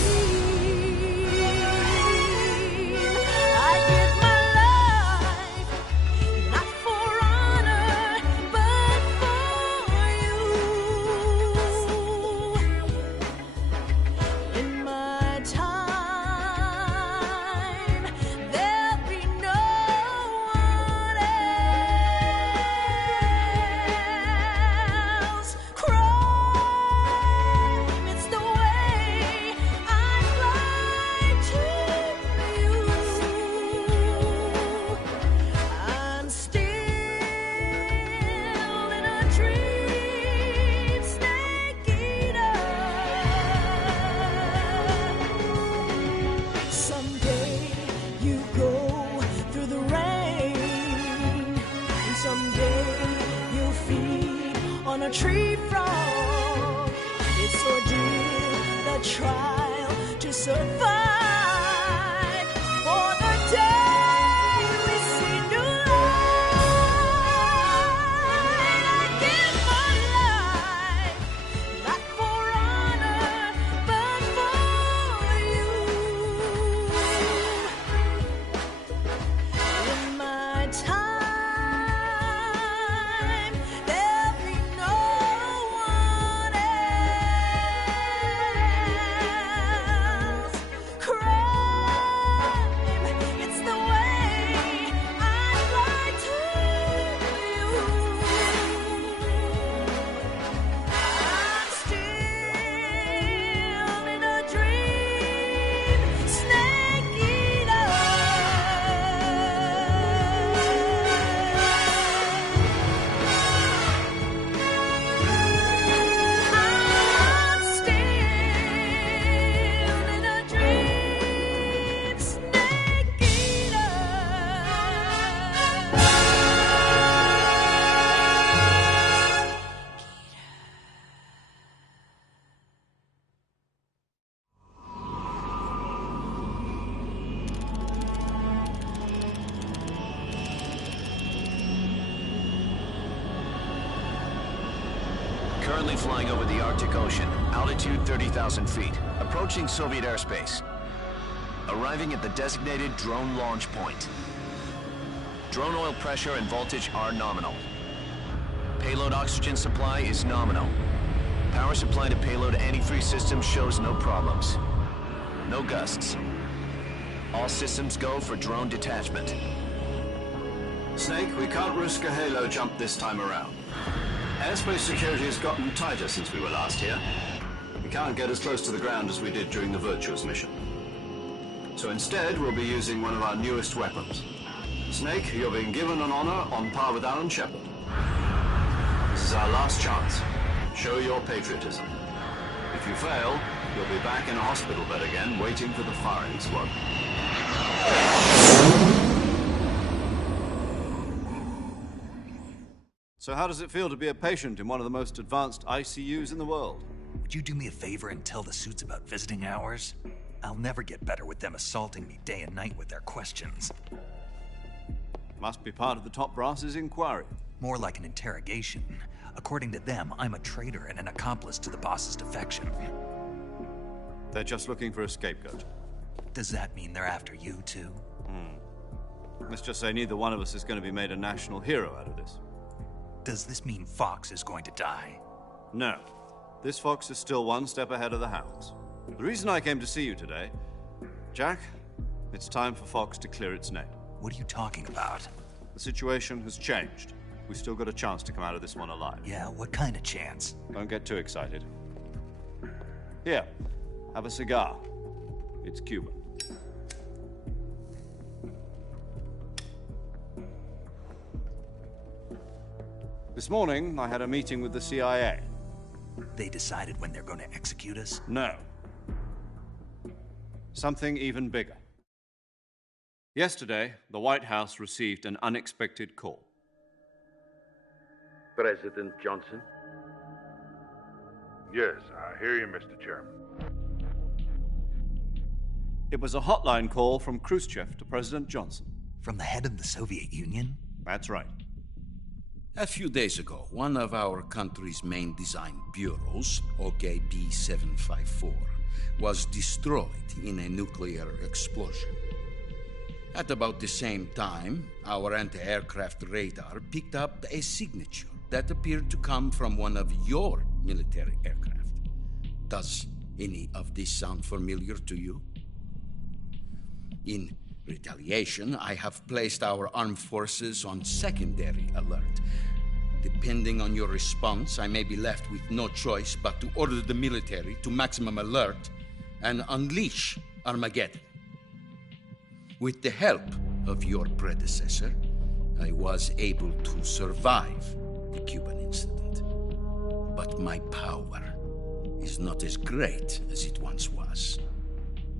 A tree frog, it's ordeal, the trial to survive. flying over the Arctic Ocean, altitude 30,000 feet, approaching Soviet airspace. Arriving at the designated drone launch point. Drone oil pressure and voltage are nominal. Payload oxygen supply is nominal. Power supply to payload antifreeze system shows no problems. No gusts. All systems go for drone detachment. Snake, we can't risk a halo jump this time around. Airspace security has gotten tighter since we were last here. We can't get as close to the ground as we did during the Virtuous mission. So instead, we'll be using one of our newest weapons. Snake, you're being given an honor on par with Alan Shepard. This is our last chance. Show your patriotism. If you fail, you'll be back in a hospital bed again, waiting for the firing squad. So how does it feel to be a patient in one of the most advanced ICUs in the world? Would you do me a favor and tell the suits about visiting hours? I'll never get better with them assaulting me day and night with their questions. Must be part of the top brass's inquiry. More like an interrogation. According to them, I'm a traitor and an accomplice to the boss's defection. They're just looking for a scapegoat. Does that mean they're after you, too? Let's just say neither one of us is going to be made a national hero out of this. Does this mean Fox is going to die? No. This Fox is still one step ahead of the Hounds. The reason I came to see you today, Jack, it's time for Fox to clear its name. What are you talking about? The situation has changed. We've still got a chance to come out of this one alive. Yeah, what kind of chance? Don't get too excited. Here, have a cigar. It's Cuban. This morning, I had a meeting with the CIA. They decided when they're going to execute us? No. Something even bigger. Yesterday, the White House received an unexpected call. President Johnson? Yes, I hear you, Mr. Chairman. It was a hotline call from Khrushchev to President Johnson. From the head of the Soviet Union? That's right. A few days ago, one of our country's main design bureaus, OKB 754, was destroyed in a nuclear explosion. At about the same time, our anti-aircraft radar picked up a signature that appeared to come from one of your military aircraft. Does any of this sound familiar to you? In retaliation, I have placed our armed forces on secondary alert. Depending on your response, I may be left with no choice but to order the military to maximum alert and unleash Armageddon. With the help of your predecessor, I was able to survive the Cuban incident. But my power is not as great as it once was.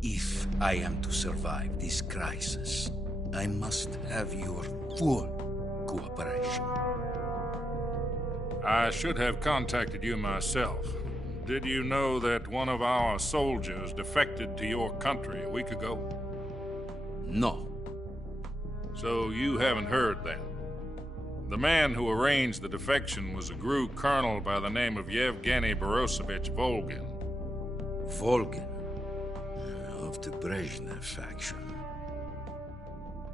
If I am to survive this crisis, I must have your full cooperation. I should have contacted you myself. Did you know that one of our soldiers defected to your country a week ago? No. So you haven't heard then? The man who arranged the defection was a GRU colonel by the name of Yevgeny Borosovich Volgin. Volgin? Of the Brezhnev faction.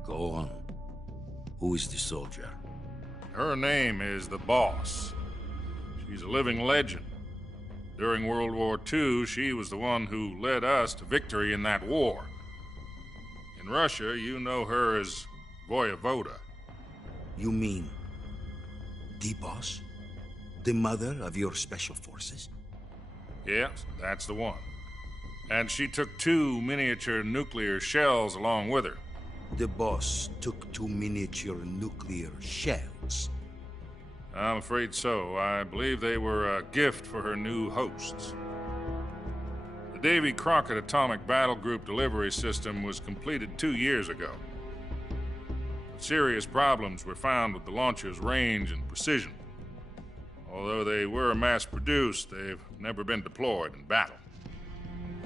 Go on. Who is the soldier? Her name is the Boss. She's a living legend. During World War II, she was the one who led us to victory in that war. In Russia, you know her as Voyevoda. You mean the Boss? The mother of your special forces? Yes, that's the one. And she took 2 miniature nuclear shells along with her. The Boss took 2 miniature nuclear shells? I'm afraid so. I believe they were a gift for her new hosts. The Davy Crockett Atomic Battle Group delivery system was completed 2 years ago. But serious problems were found with the launcher's range and precision. Although they were mass-produced, they've never been deployed in battle.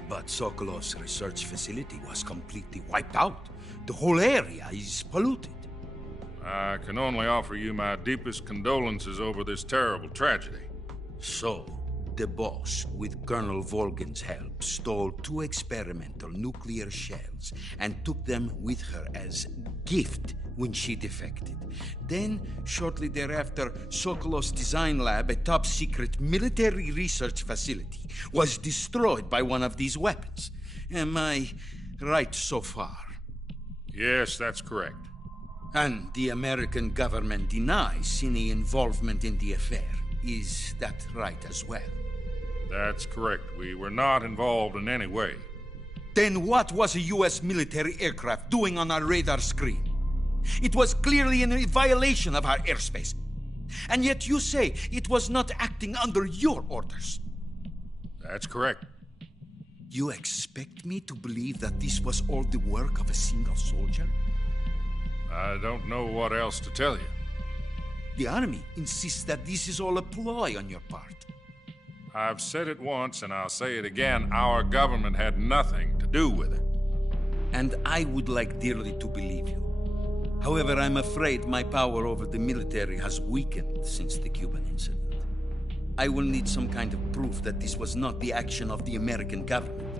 But Sokolov's research facility was completely wiped out. The whole area is polluted. I can only offer you my deepest condolences over this terrible tragedy. So, The boss, with Colonel Volgin's help, stole 2 experimental nuclear shells and took them with her as gift when she defected. Then, shortly thereafter, Sokolov's design lab, a top-secret military research facility, was destroyed by one of these weapons. Am I right so far? Yes, that's correct. And the American government denies any involvement in the affair. Is that right as well? That's correct. We were not involved in any way. Then what was a U.S. military aircraft doing on our radar screen? It was clearly in violation of our airspace. And yet you say it was not acting under your orders. That's correct. You expect me to believe that this was all the work of a single soldier? I don't know what else to tell you. The Army insists that this is all a ploy on your part. I've said it once, and I'll say it again. Our government had nothing to do with it. And I would like dearly to believe you. However, I'm afraid my power over the military has weakened since the Cuban incident. I will need some kind of proof that this was not the action of the American government.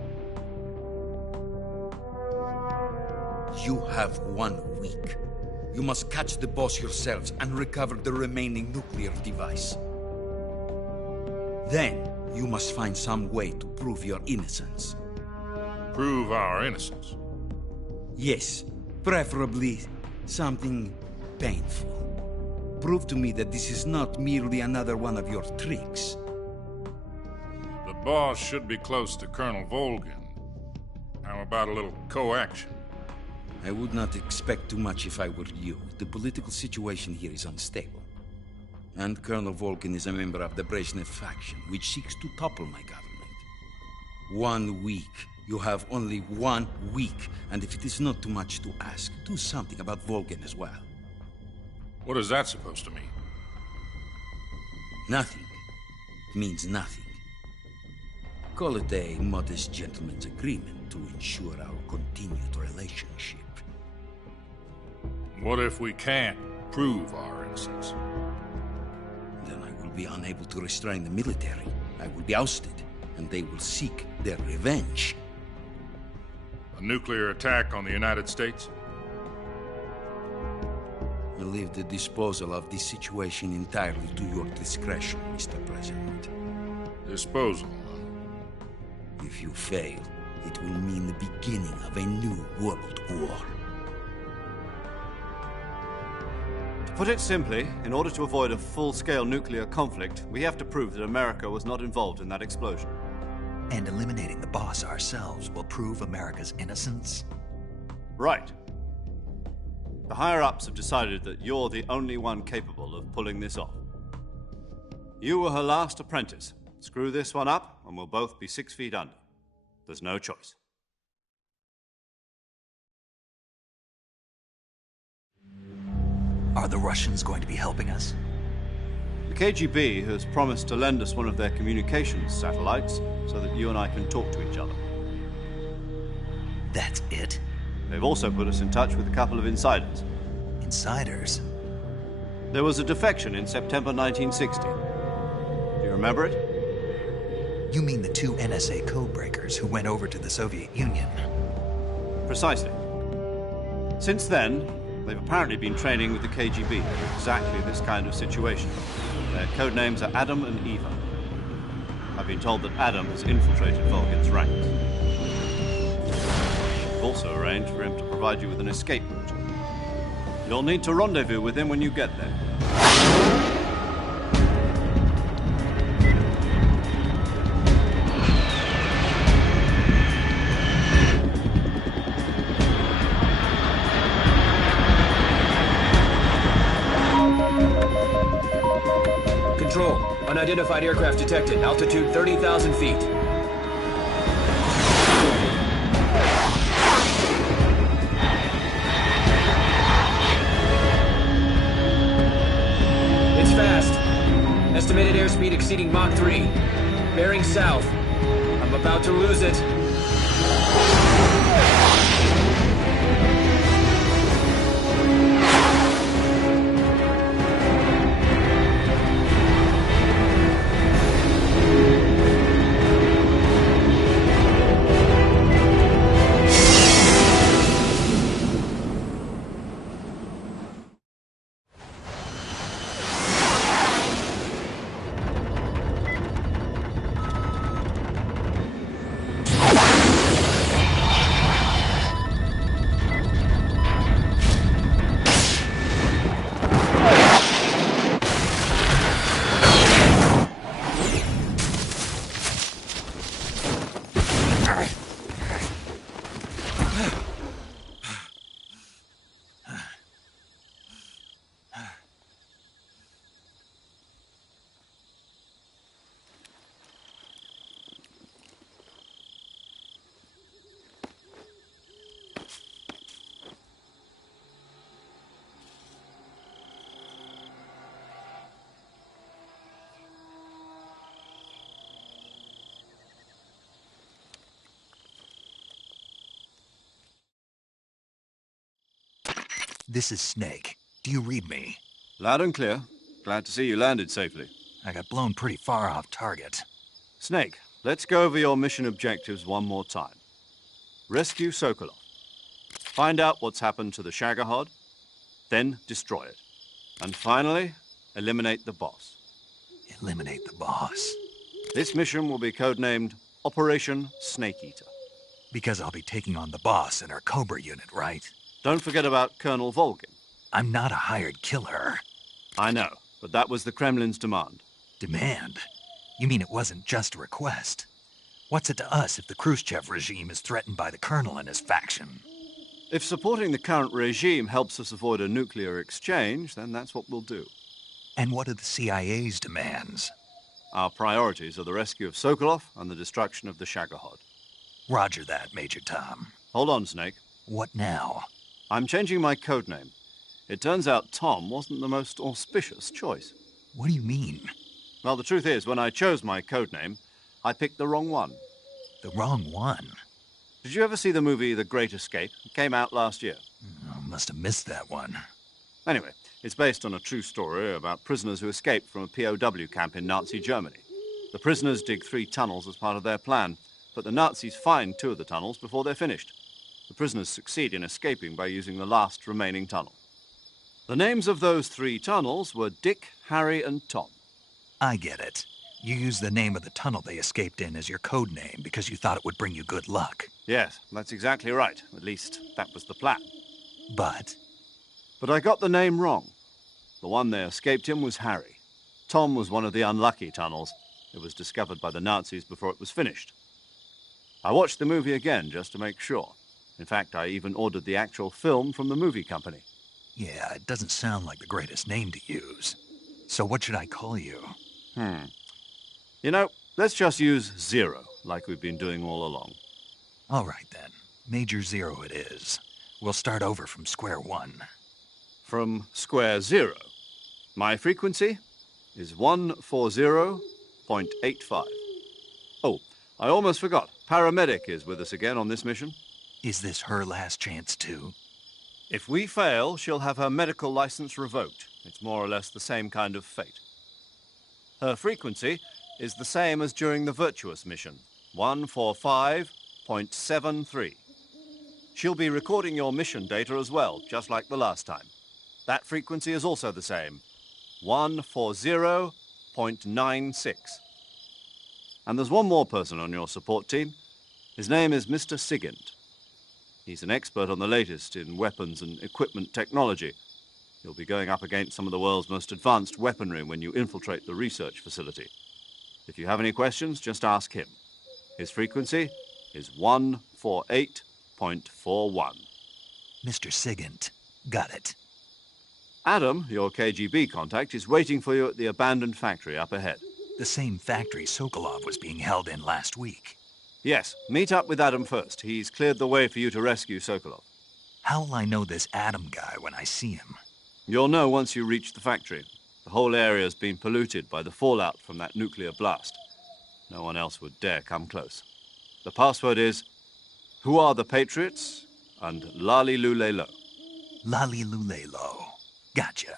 You have 1 week. You must catch the boss yourselves and recover the remaining nuclear device. Then, you must find some way to prove your innocence. Prove our innocence? Yes, preferably something painful. Prove to me that this is not merely another one of your tricks. The boss should be close to Colonel Volgin. How about a little coaction? I would not expect too much if I were you. The political situation here is unstable. And Colonel Volgin is a member of the Brezhnev faction, which seeks to topple my government. 1 week. You have only 1 week. And if it is not too much to ask, do something about Volgin as well. What is that supposed to mean? Nothing. It means nothing. Call it a modest gentleman's agreement to ensure our continued relationship. What if we can't prove our innocence? Then I will be unable to restrain the military. I will be ousted, and they will seek their revenge. A nuclear attack on the United States? I leave the disposal of this situation entirely to your discretion, Mr. President. Disposal? If you fail, it will mean the beginning of a new world war. To put it simply, in order to avoid a full-scale nuclear conflict, we have to prove that America was not involved in that explosion. And eliminating the boss ourselves will prove America's innocence? Right. The higher-ups have decided that you're the only one capable of pulling this off. You were her last apprentice. Screw this one up, and we'll both be 6 feet under. There's no choice. Are the Russians going to be helping us? The KGB has promised to lend us one of their communications satellites so that you and I can talk to each other. That's it? They've also put us in touch with a couple of insiders. Insiders? There was a defection in September 1960. Do you remember it? You mean the 2 NSA codebreakers who went over to the Soviet Union? Precisely. Since then, they've apparently been training with the KGB in exactly this kind of situation. Their code names are Adam and Eva. I've been told that Adam has infiltrated Volgin's ranks. I've also arranged for him to provide you with an escape route. You'll need to rendezvous with him when you get there. Control. Unidentified aircraft detected. Altitude 30,000 feet. It's fast. Estimated airspeed exceeding Mach 3. Bearing south. I'm about to lose it. This is Snake. Do you read me? Loud and clear. Glad to see you landed safely. I got blown pretty far off target. Snake, let's go over your mission objectives one more time. Rescue Sokolov. Find out what's happened to the Shagohod, then destroy it. And finally, eliminate the boss. Eliminate the boss. This mission will be codenamed Operation Snake Eater. Because I'll be taking on the boss in our Cobra unit, right? Don't forget about Colonel Volgin. I'm not a hired killer. I know, but that was the Kremlin's demand. Demand? You mean it wasn't just a request? What's it to us if the Khrushchev regime is threatened by the Colonel and his faction? If supporting the current regime helps us avoid a nuclear exchange, then that's what we'll do. And what are the CIA's demands? Our priorities are the rescue of Sokolov and the destruction of the Shagohod. Roger that, Major Tom. Hold on, Snake. What now? I'm changing my codename. It turns out Tom wasn't the most auspicious choice. What do you mean? Well, the truth is, when I chose my codename, I picked the wrong one. The wrong one? Did you ever see the movie The Great Escape? It came out last year. I must have missed that one. Anyway, it's based on a true story about prisoners who escaped from a POW camp in Nazi Germany. The prisoners dig 3 tunnels as part of their plan, but the Nazis find 2 of the tunnels before they're finished. The prisoners succeed in escaping by using the last remaining tunnel. The names of those 3 tunnels were Dick, Harry, and Tom. I get it. You used the name of the tunnel they escaped in as your code name because you thought it would bring you good luck. Yes, that's exactly right. At least, that was the plan. But I got the name wrong. The one they escaped in was Harry. Tom was one of the unlucky tunnels. It was discovered by the Nazis before it was finished. I watched the movie again just to make sure. In fact, I even ordered the actual film from the movie company. yeah, it doesn't sound like the greatest name to use. So what should I call you? You know, let's just use Zero, like we've been doing all along. All right, then. Major Zero it is. We'll start over from square one. From square 0. My frequency is 140.85. Oh, I almost forgot. Paramedic is with us again on this mission. Is this her last chance, too? If we fail, she'll have her medical license revoked. It's more or less the same kind of fate. Her frequency is the same as during the Virtuous mission, 145.73. She'll be recording your mission data as well, just like the last time. That frequency is also the same, 140.96. And there's one more person on your support team. His name is Mr. Sigint. He's an expert on the latest in weapons and equipment technology. You'll be going up against some of the world's most advanced weaponry when you infiltrate the research facility. If you have any questions, just ask him. His frequency is 148.41. Mr. Sigint. Got it. Adam, your KGB contact, is waiting for you at the abandoned factory up ahead. The same factory Sokolov was being held in last week. Yes, meet up with Adam first. He's cleared the way for you to rescue Sokolov. How will I know this Adam guy when I see him? You'll know once you reach the factory. The whole area's been polluted by the fallout from that nuclear blast. No one else would dare come close. The password is, "Who are the Patriots?" and "Lali Lule Lo." Lali Lule Lo. Gotcha.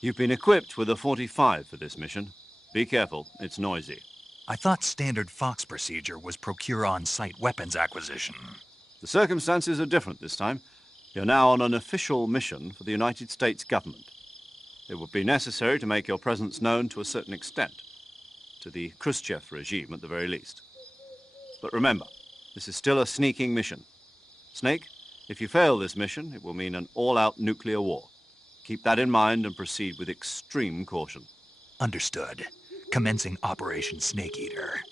You've been equipped with a 45 for this mission. Be careful, it's noisy. I thought standard Fox procedure was procure on-site weapons acquisition. The circumstances are different this time. You're now on an official mission for the United States government. It would be necessary to make your presence known to a certain extent, to the Khrushchev regime at the very least. But remember, this is still a sneaking mission. Snake, if you fail this mission, it will mean an all-out nuclear war. Keep that in mind and proceed with extreme caution. Understood. Commencing Operation Snake Eater.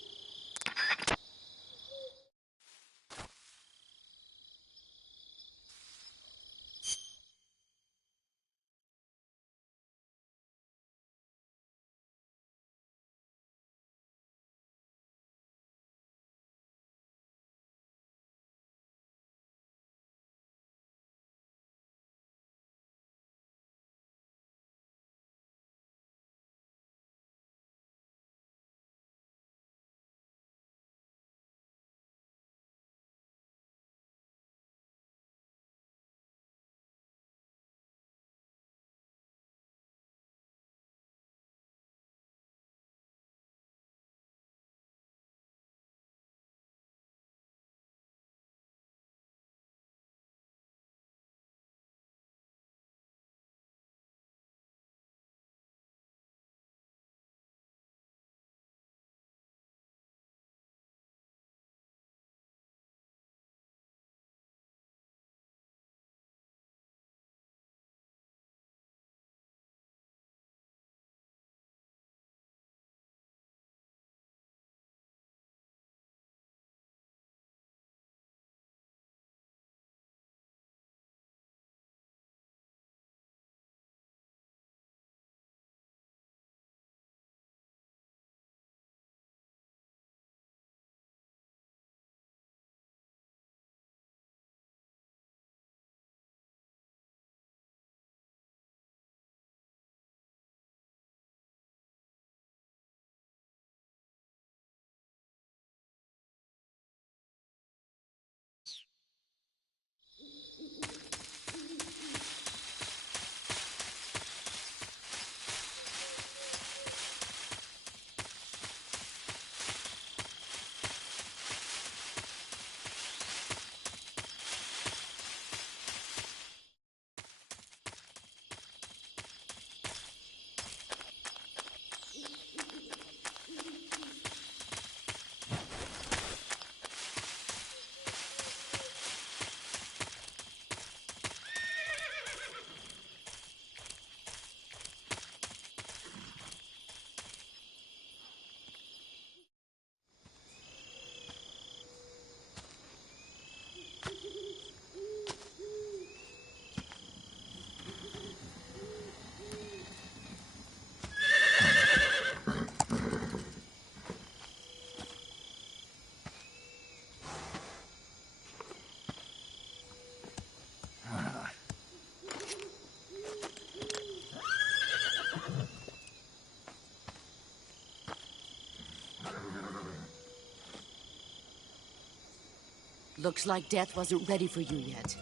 Looks like death wasn't ready for you yet.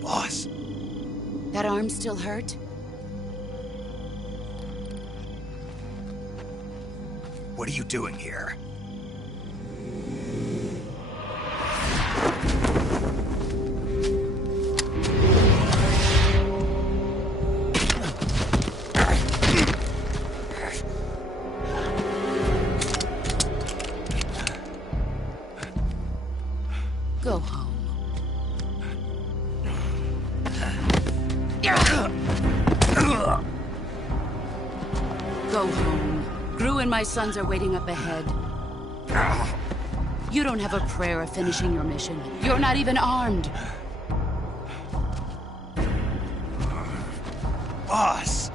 Boss. That arm still hurt? What are you doing here? Go home. Go home. Gru and my sons are waiting up ahead. You don't have a prayer of finishing your mission. You're not even armed. Boss!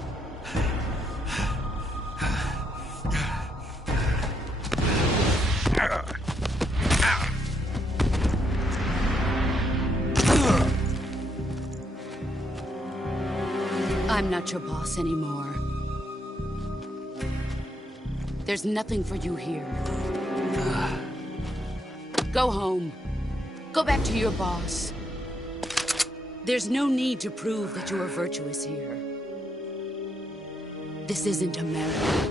I'm not your boss anymore. There's nothing for you here. Go home. Go back to your boss. There's no need to prove that you are virtuous here. This isn't America.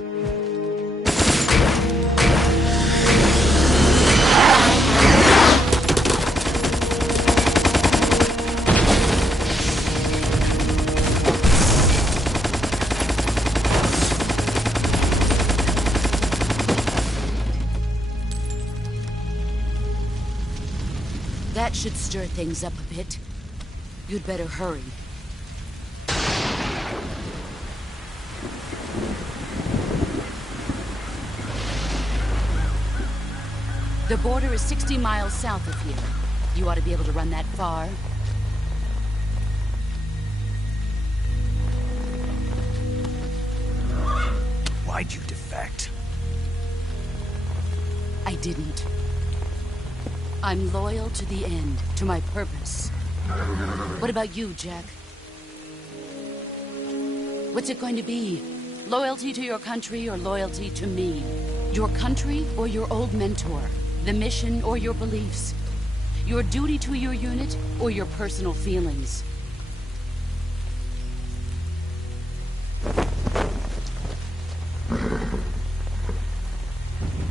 That should stir things up a bit. You'd better hurry. The border is 60 miles south of here. You ought to be able to run that far. Why'd you defect? I didn't. I'm loyal to the end, to my purpose. What about you, Jack? What's it going to be? Loyalty to your country or loyalty to me? Your country or your old mentor? The mission or your beliefs? Your duty to your unit or your personal feelings?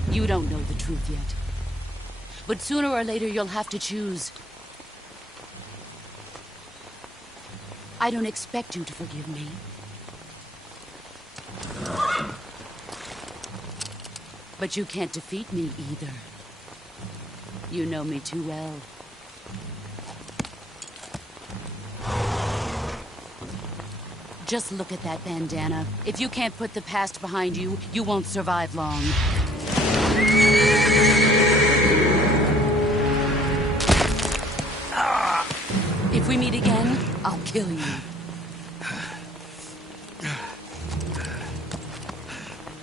You don't know the truth yet. But sooner or later, you'll have to choose. I don't expect you to forgive me. But you can't defeat me either. You know me too well. Just look at that bandana. If you can't put the past behind you, you won't survive long. If we meet again, I'll kill you.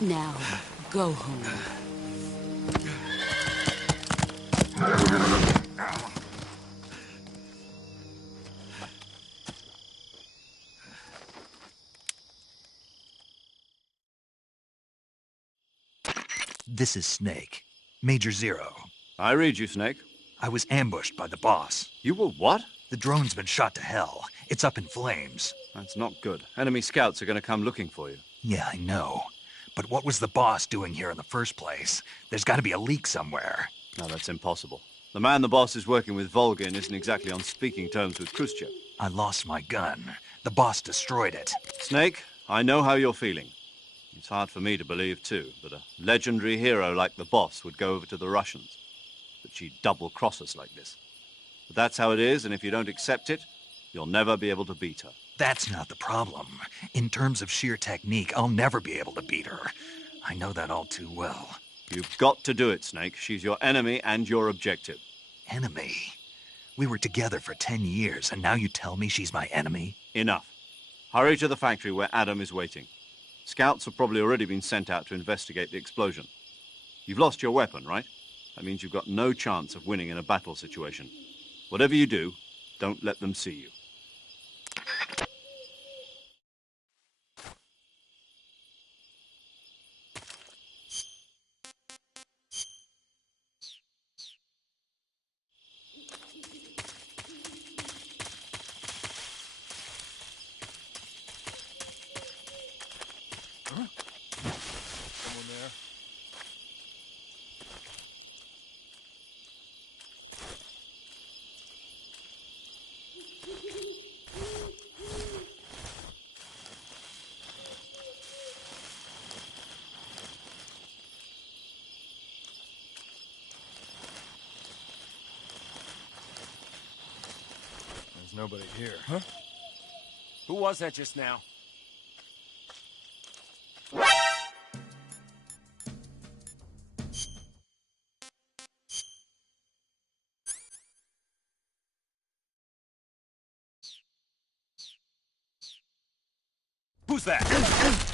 Now, go home. This is Snake. Major Zero. I read you, Snake. I was ambushed by the boss. You were what? The drone's been shot to hell. It's up in flames. That's not good. Enemy scouts are going to come looking for you. Yeah, I know. But what was the boss doing here in the first place? There's got to be a leak somewhere. No, that's impossible. The man the boss is working with, Volgin, isn't exactly on speaking terms with Khrushchev. I lost my gun. The boss destroyed it. Snake, I know how you're feeling. It's hard for me to believe, too, that a legendary hero like the boss would go over to the Russians. That she'd double-cross us like this. But that's how it is, and if you don't accept it, you'll never be able to beat her. That's not the problem. In terms of sheer technique, I'll never be able to beat her. I know that all too well. You've got to do it, Snake. She's your enemy and your objective. Enemy? We were together for 10 years, and now you tell me she's my enemy? Enough. Hurry to the factory where Adam is waiting. Scouts have probably already been sent out to investigate the explosion. You've lost your weapon, right? That means you've got no chance of winning in a battle situation. Whatever you do, don't let them see you. nobody here. Huh? Who was that just now? Who's that?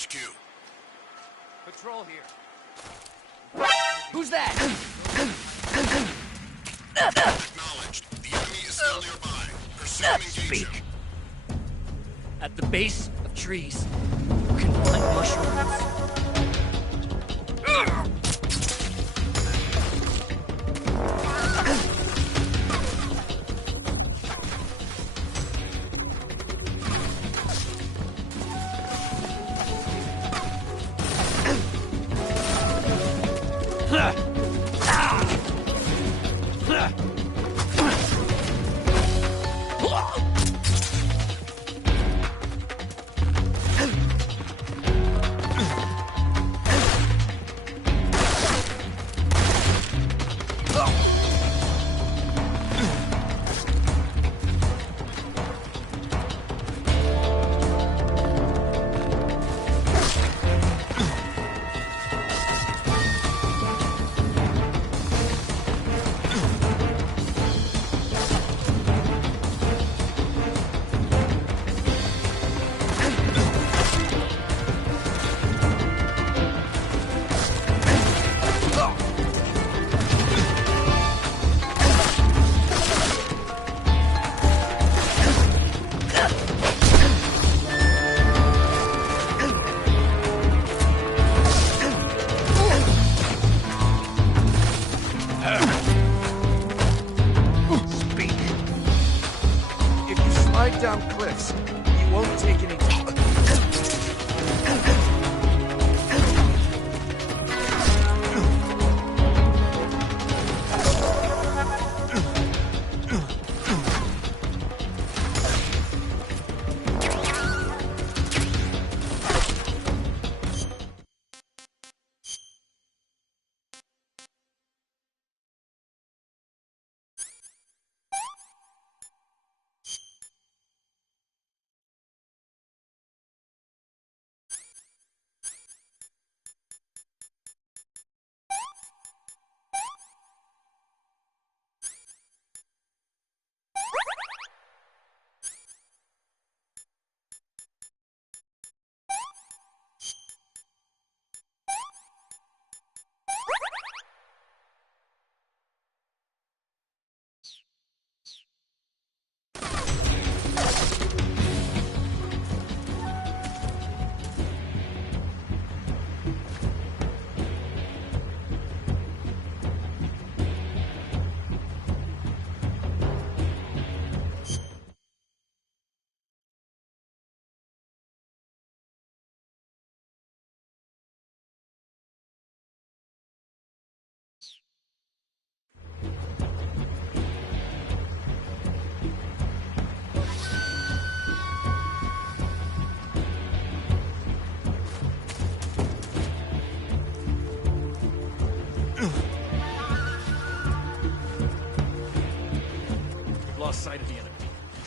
HQ. Patrol here. Who's that? Acknowledged. The enemy is still nearby. Pursue and engage him. At the base of trees, you can find mushrooms.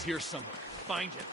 He's here somewhere. Find him.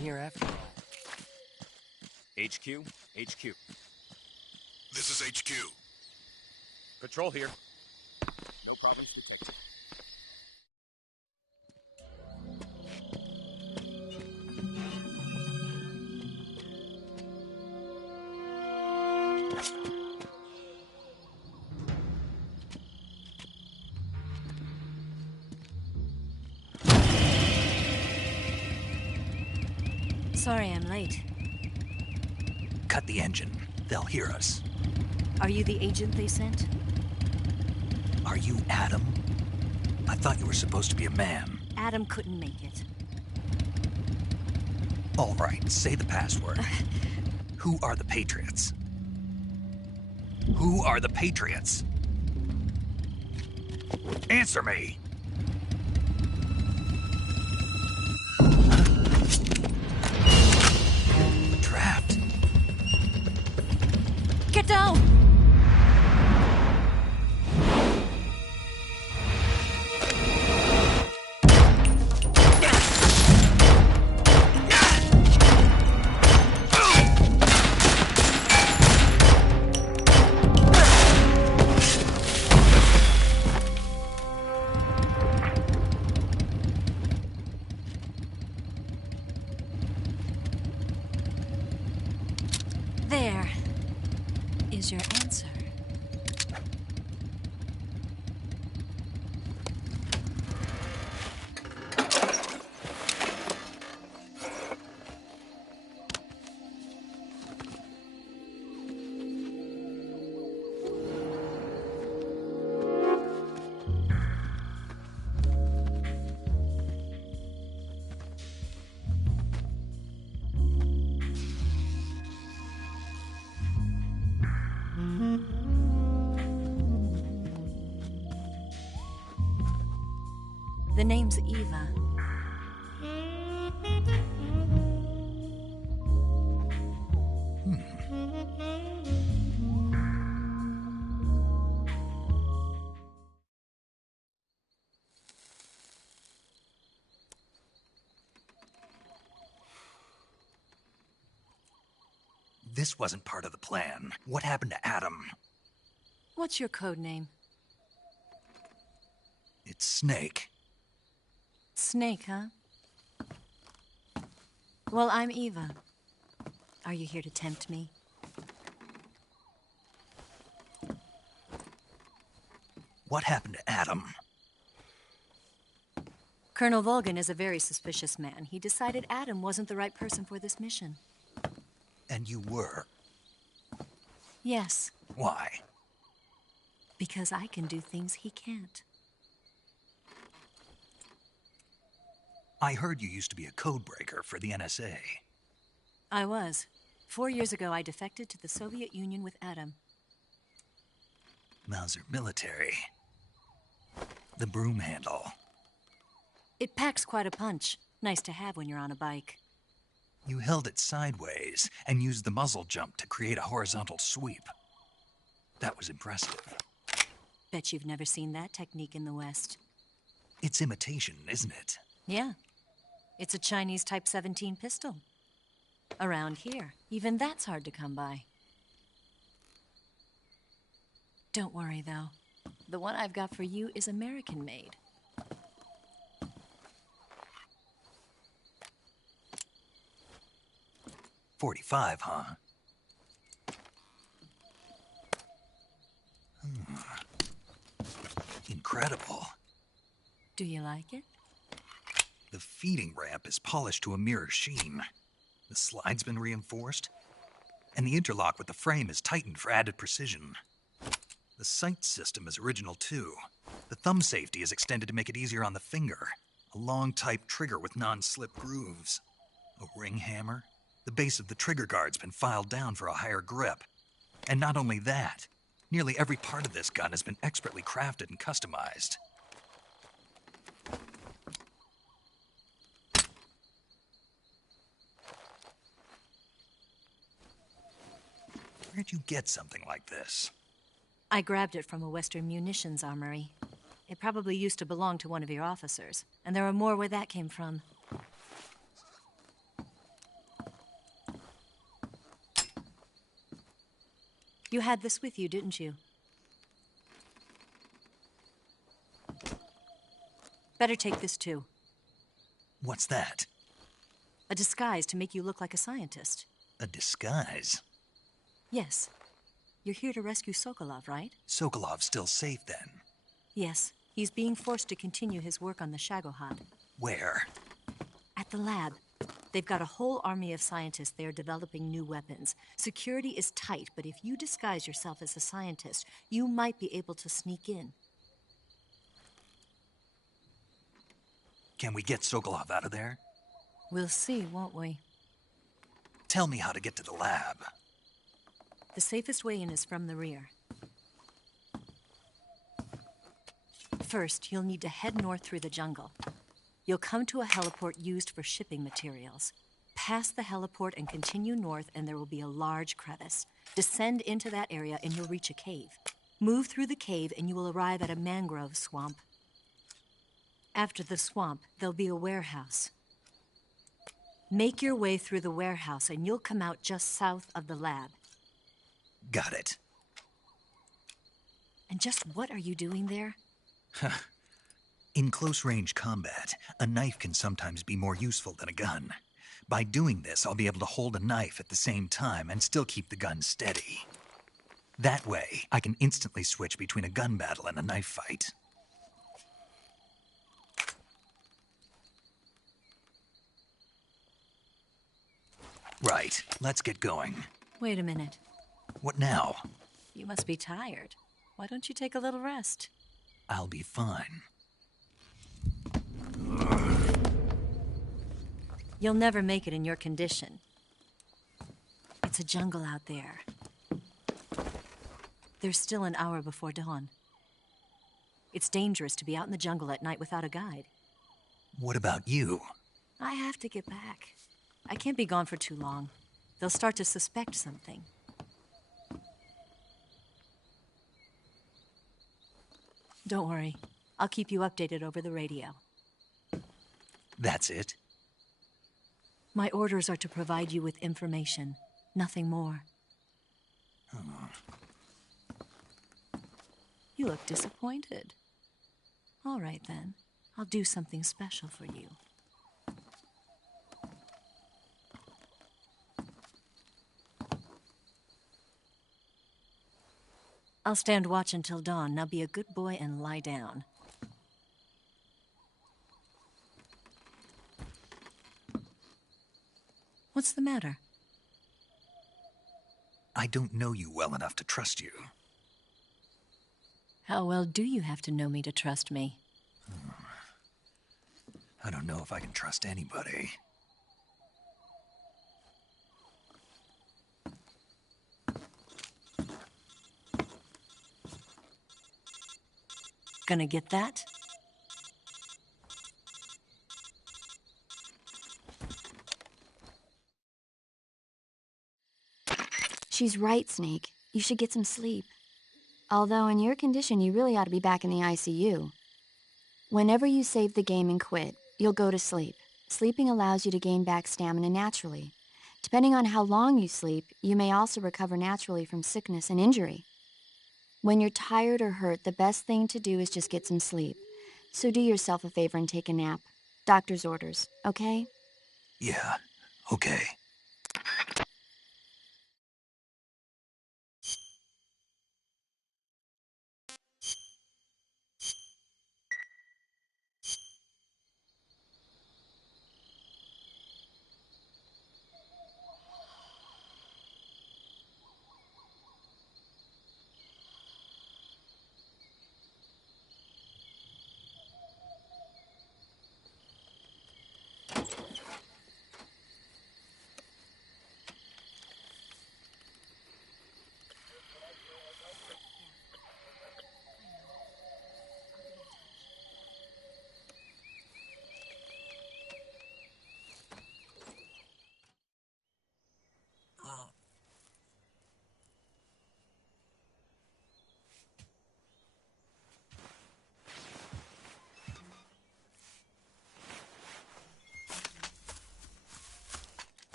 Here after all. HQ? HQ. This is HQ. Patrol here. No problems detected. Sorry I'm late. Cut the engine. They'll hear us. Are you the agent they sent? Are you Adam? I thought you were supposed to be a man. Adam couldn't make it. All right, say the password. Who are the Patriots? Who are the Patriots? Answer me! Trapped. Get down! There is your answer. The name's Eva. this wasn't part of the plan. What happened to Adam? What's your code name? It's Snake. Snake, huh? Well, I'm Eva. Are you here to tempt me? What happened to Adam? Colonel Volgin is a very suspicious man. He decided Adam wasn't the right person for this mission. And you were? Yes. Why? Because I can do things he can't. I heard you used to be a codebreaker for the NSA. I was. 4 years ago, I defected to the Soviet Union with Adam. Mauser military. The broom handle. It packs quite a punch. Nice to have when you're on a bike. You held it sideways and used the muzzle jump to create a horizontal sweep. That was impressive. Bet you've never seen that technique in the West. It's imitation, isn't it? Yeah. It's a Chinese Type 17 pistol. Around here, even that's hard to come by. Don't worry, though. The one I've got for you is American-made. .45, huh? Incredible. Do you like it? The feeding ramp is polished to a mirror sheen. The slide's been reinforced, and the interlock with the frame is tightened for added precision. The sight system is original too. The thumb safety is extended to make it easier on the finger. A long type trigger with non-slip grooves. A ring hammer. The base of the trigger guard's been filed down for a higher grip. And not only that, nearly every part of this gun has been expertly crafted and customized. Where'd you get something like this? I grabbed it from a Western munitions armory. It probably used to belong to one of your officers, and there are more where that came from. You had this with you, didn't you? Better take this too. What's that? A disguise to make you look like a scientist. A disguise? Yes. You're here to rescue Sokolov, right? Sokolov's still safe then? Yes. He's being forced to continue his work on the Shagohod. Where? At the lab. They've got a whole army of scientists there developing new weapons. Security is tight, but if you disguise yourself as a scientist, you might be able to sneak in. Can we get Sokolov out of there? We'll see, won't we? Tell me how to get to the lab. The safest way in is from the rear. First, you'll need to head north through the jungle. You'll come to a heliport used for shipping materials. Pass the heliport and continue north, and there will be a large crevice. Descend into that area, and you'll reach a cave. Move through the cave, and you will arrive at a mangrove swamp. After the swamp, there'll be a warehouse. Make your way through the warehouse, and you'll come out just south of the lab. Got it. And just what are you doing there? In close-range combat, a knife can sometimes be more useful than a gun. By doing this, I'll be able to hold a knife at the same time and still keep the gun steady. That way, I can instantly switch between a gun battle and a knife fight. Right, let's get going. Wait a minute. What now? You must be tired. Why don't you take a little rest? I'll be fine. You'll never make it in your condition. It's a jungle out there. There's still an hour before dawn. It's dangerous to be out in the jungle at night without a guide. What about you? I have to get back. I can't be gone for too long. They'll start to suspect something. Don't worry. I'll keep you updated over the radio. That's it? My orders are to provide you with information, nothing more. You look disappointed. All right, then. I'll do something special for you. I'll stand watch until dawn. Now be a good boy and lie down. What's the matter? I don't know you well enough to trust you. How well do you have to know me to trust me? I don't know if I can trust anybody. Gonna get that? She's right, Snake. You should get some sleep. Although in your condition, you really ought to be back in the ICU. Whenever you save the game and quit, you'll go to sleep. Sleeping allows you to gain back stamina naturally. Depending on how long you sleep, you may also recover naturally from sickness and injury. When you're tired or hurt, the best thing to do is just get some sleep. So do yourself a favor and take a nap. Doctor's orders, okay? Yeah, okay.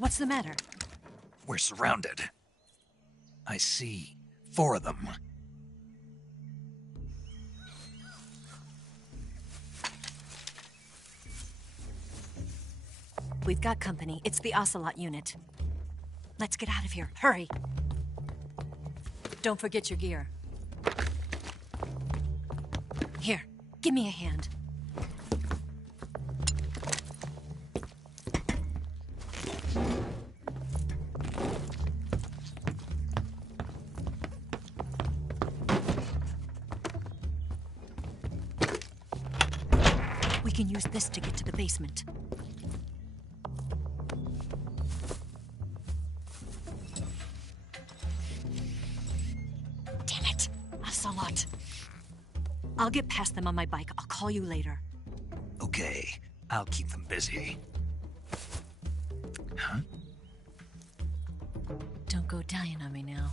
What's the matter? We're surrounded. I see 4 of them. We've got company. It's the Ocelot unit. Let's get out of here. Hurry! Don't forget your gear. Here, give me a hand. We can use this to get to the basement. Damn it! Ocelot. I'll get past them on my bike. I'll call you later. Okay, I'll keep them busy. Huh? Don't go dying on me now.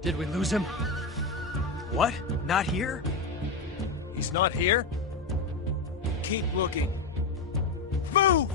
Did we lose him? What? Not here? He's not here? Keep looking. Move!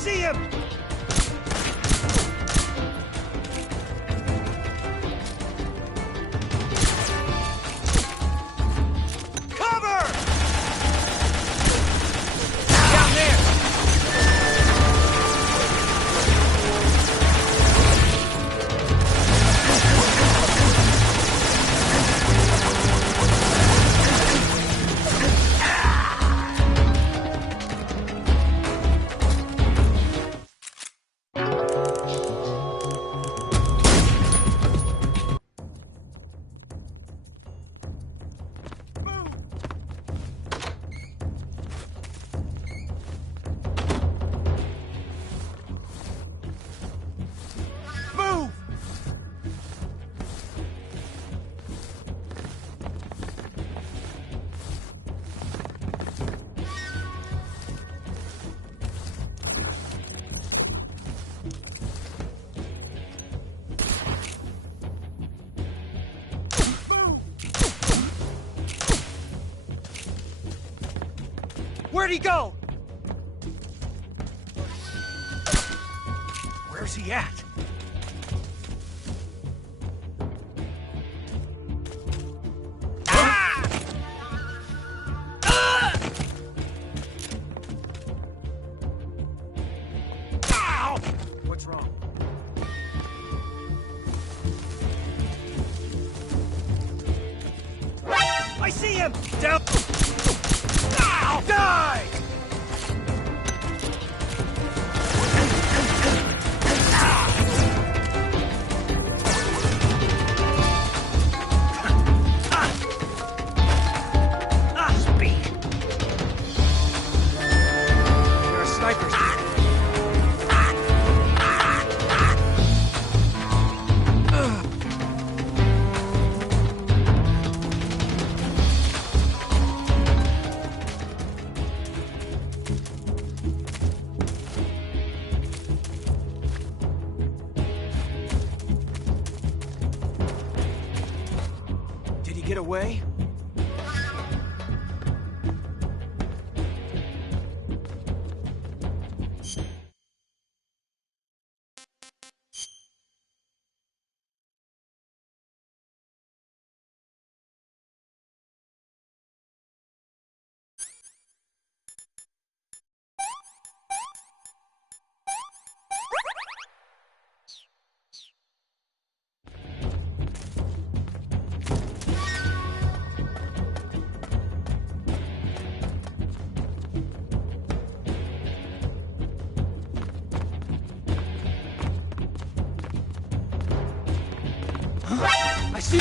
see him! Cover! Down there! Move! Where'd he go? Where's he at? Ow! What's wrong? I see him! Down! Ow! Die! Speak! There are snipers. Did he get away? I see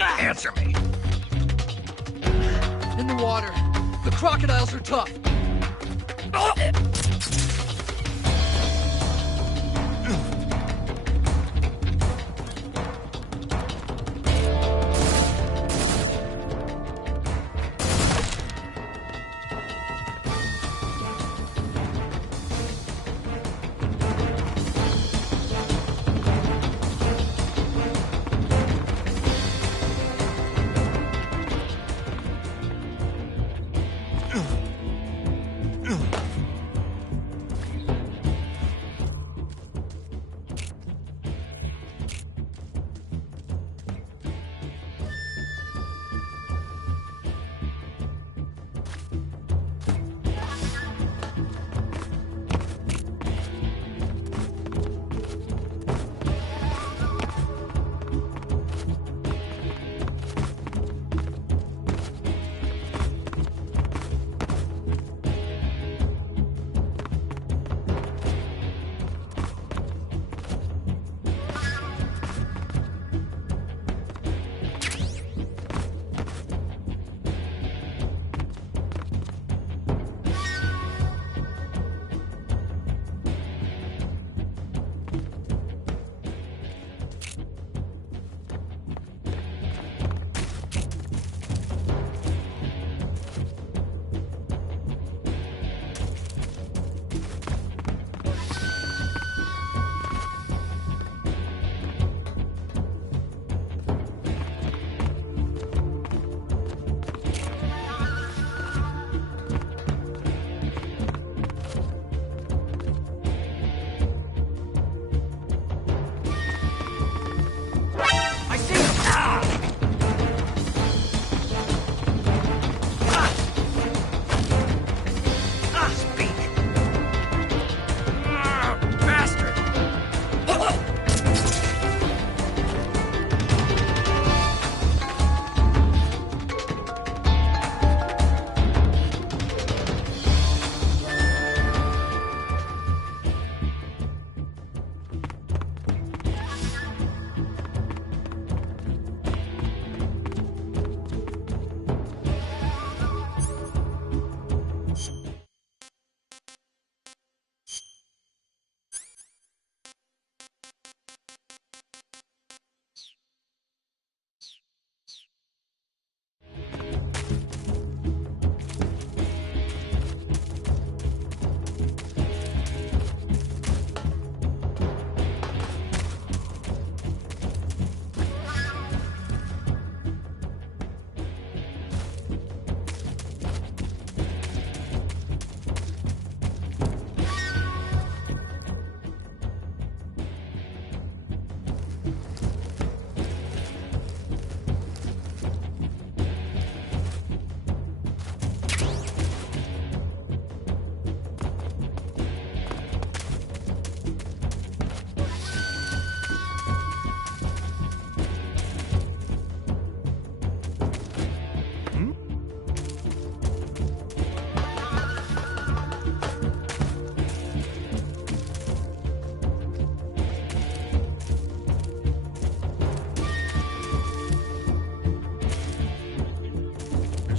Answer me. In the water. The crocodiles are tough.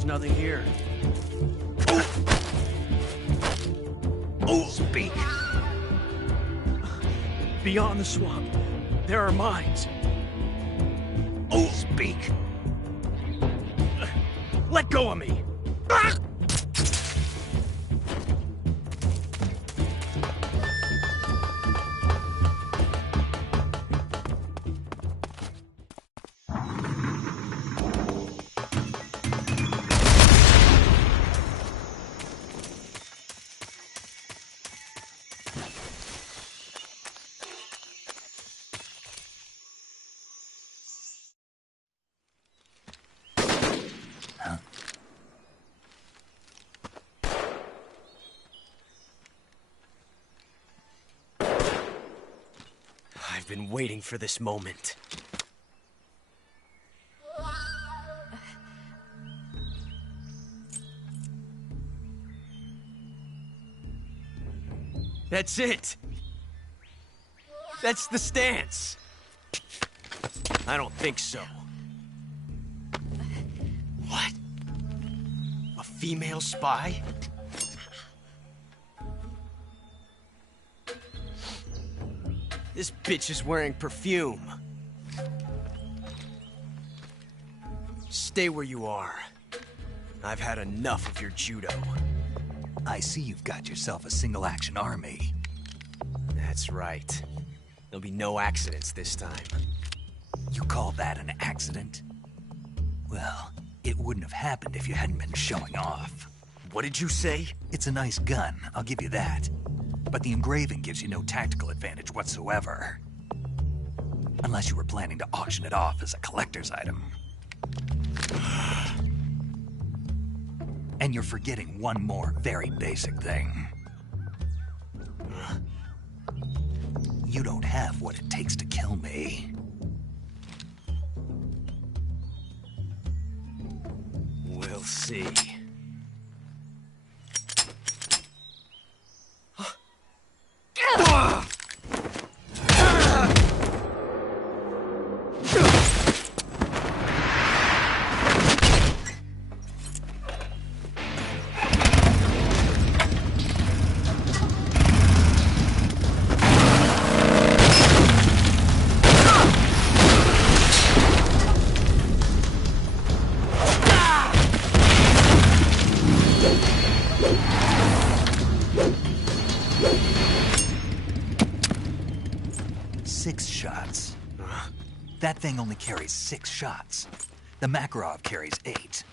nothing here. Speak. Beyond the swamp, there are mines. Speak. Let go of me! I've been waiting for this moment. That's it! That's the stance! I don't think so. What? A female spy? This bitch is wearing perfume. Stay where you are. I've had enough of your judo. I see you've got yourself a single-action army. That's right. There'll be no accidents this time. You call that an accident? Well, it wouldn't have happened if you hadn't been showing off. What did you say? It's a nice gun, I'll give you that. But the engraving gives you no tactical advantage whatsoever. Unless you were planning to auction it off as a collector's item. And you're forgetting one more very basic thing. You don't have what it takes to kill me. We'll see. That thing only carries 6 shots. The Makarov carries 8.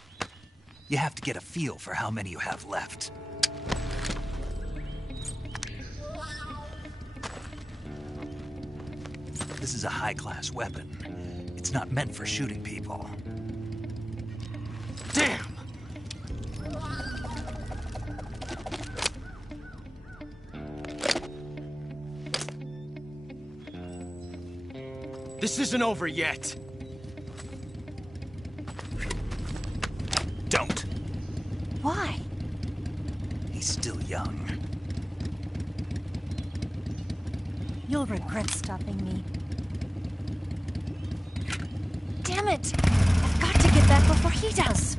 You have to get a feel for how many you have left. This is a high-class weapon. It's not meant for shooting people. Damn! This isn't over yet. Don't. Why? He's still young. You'll regret stopping me. Damn it! I've got to get back before he does.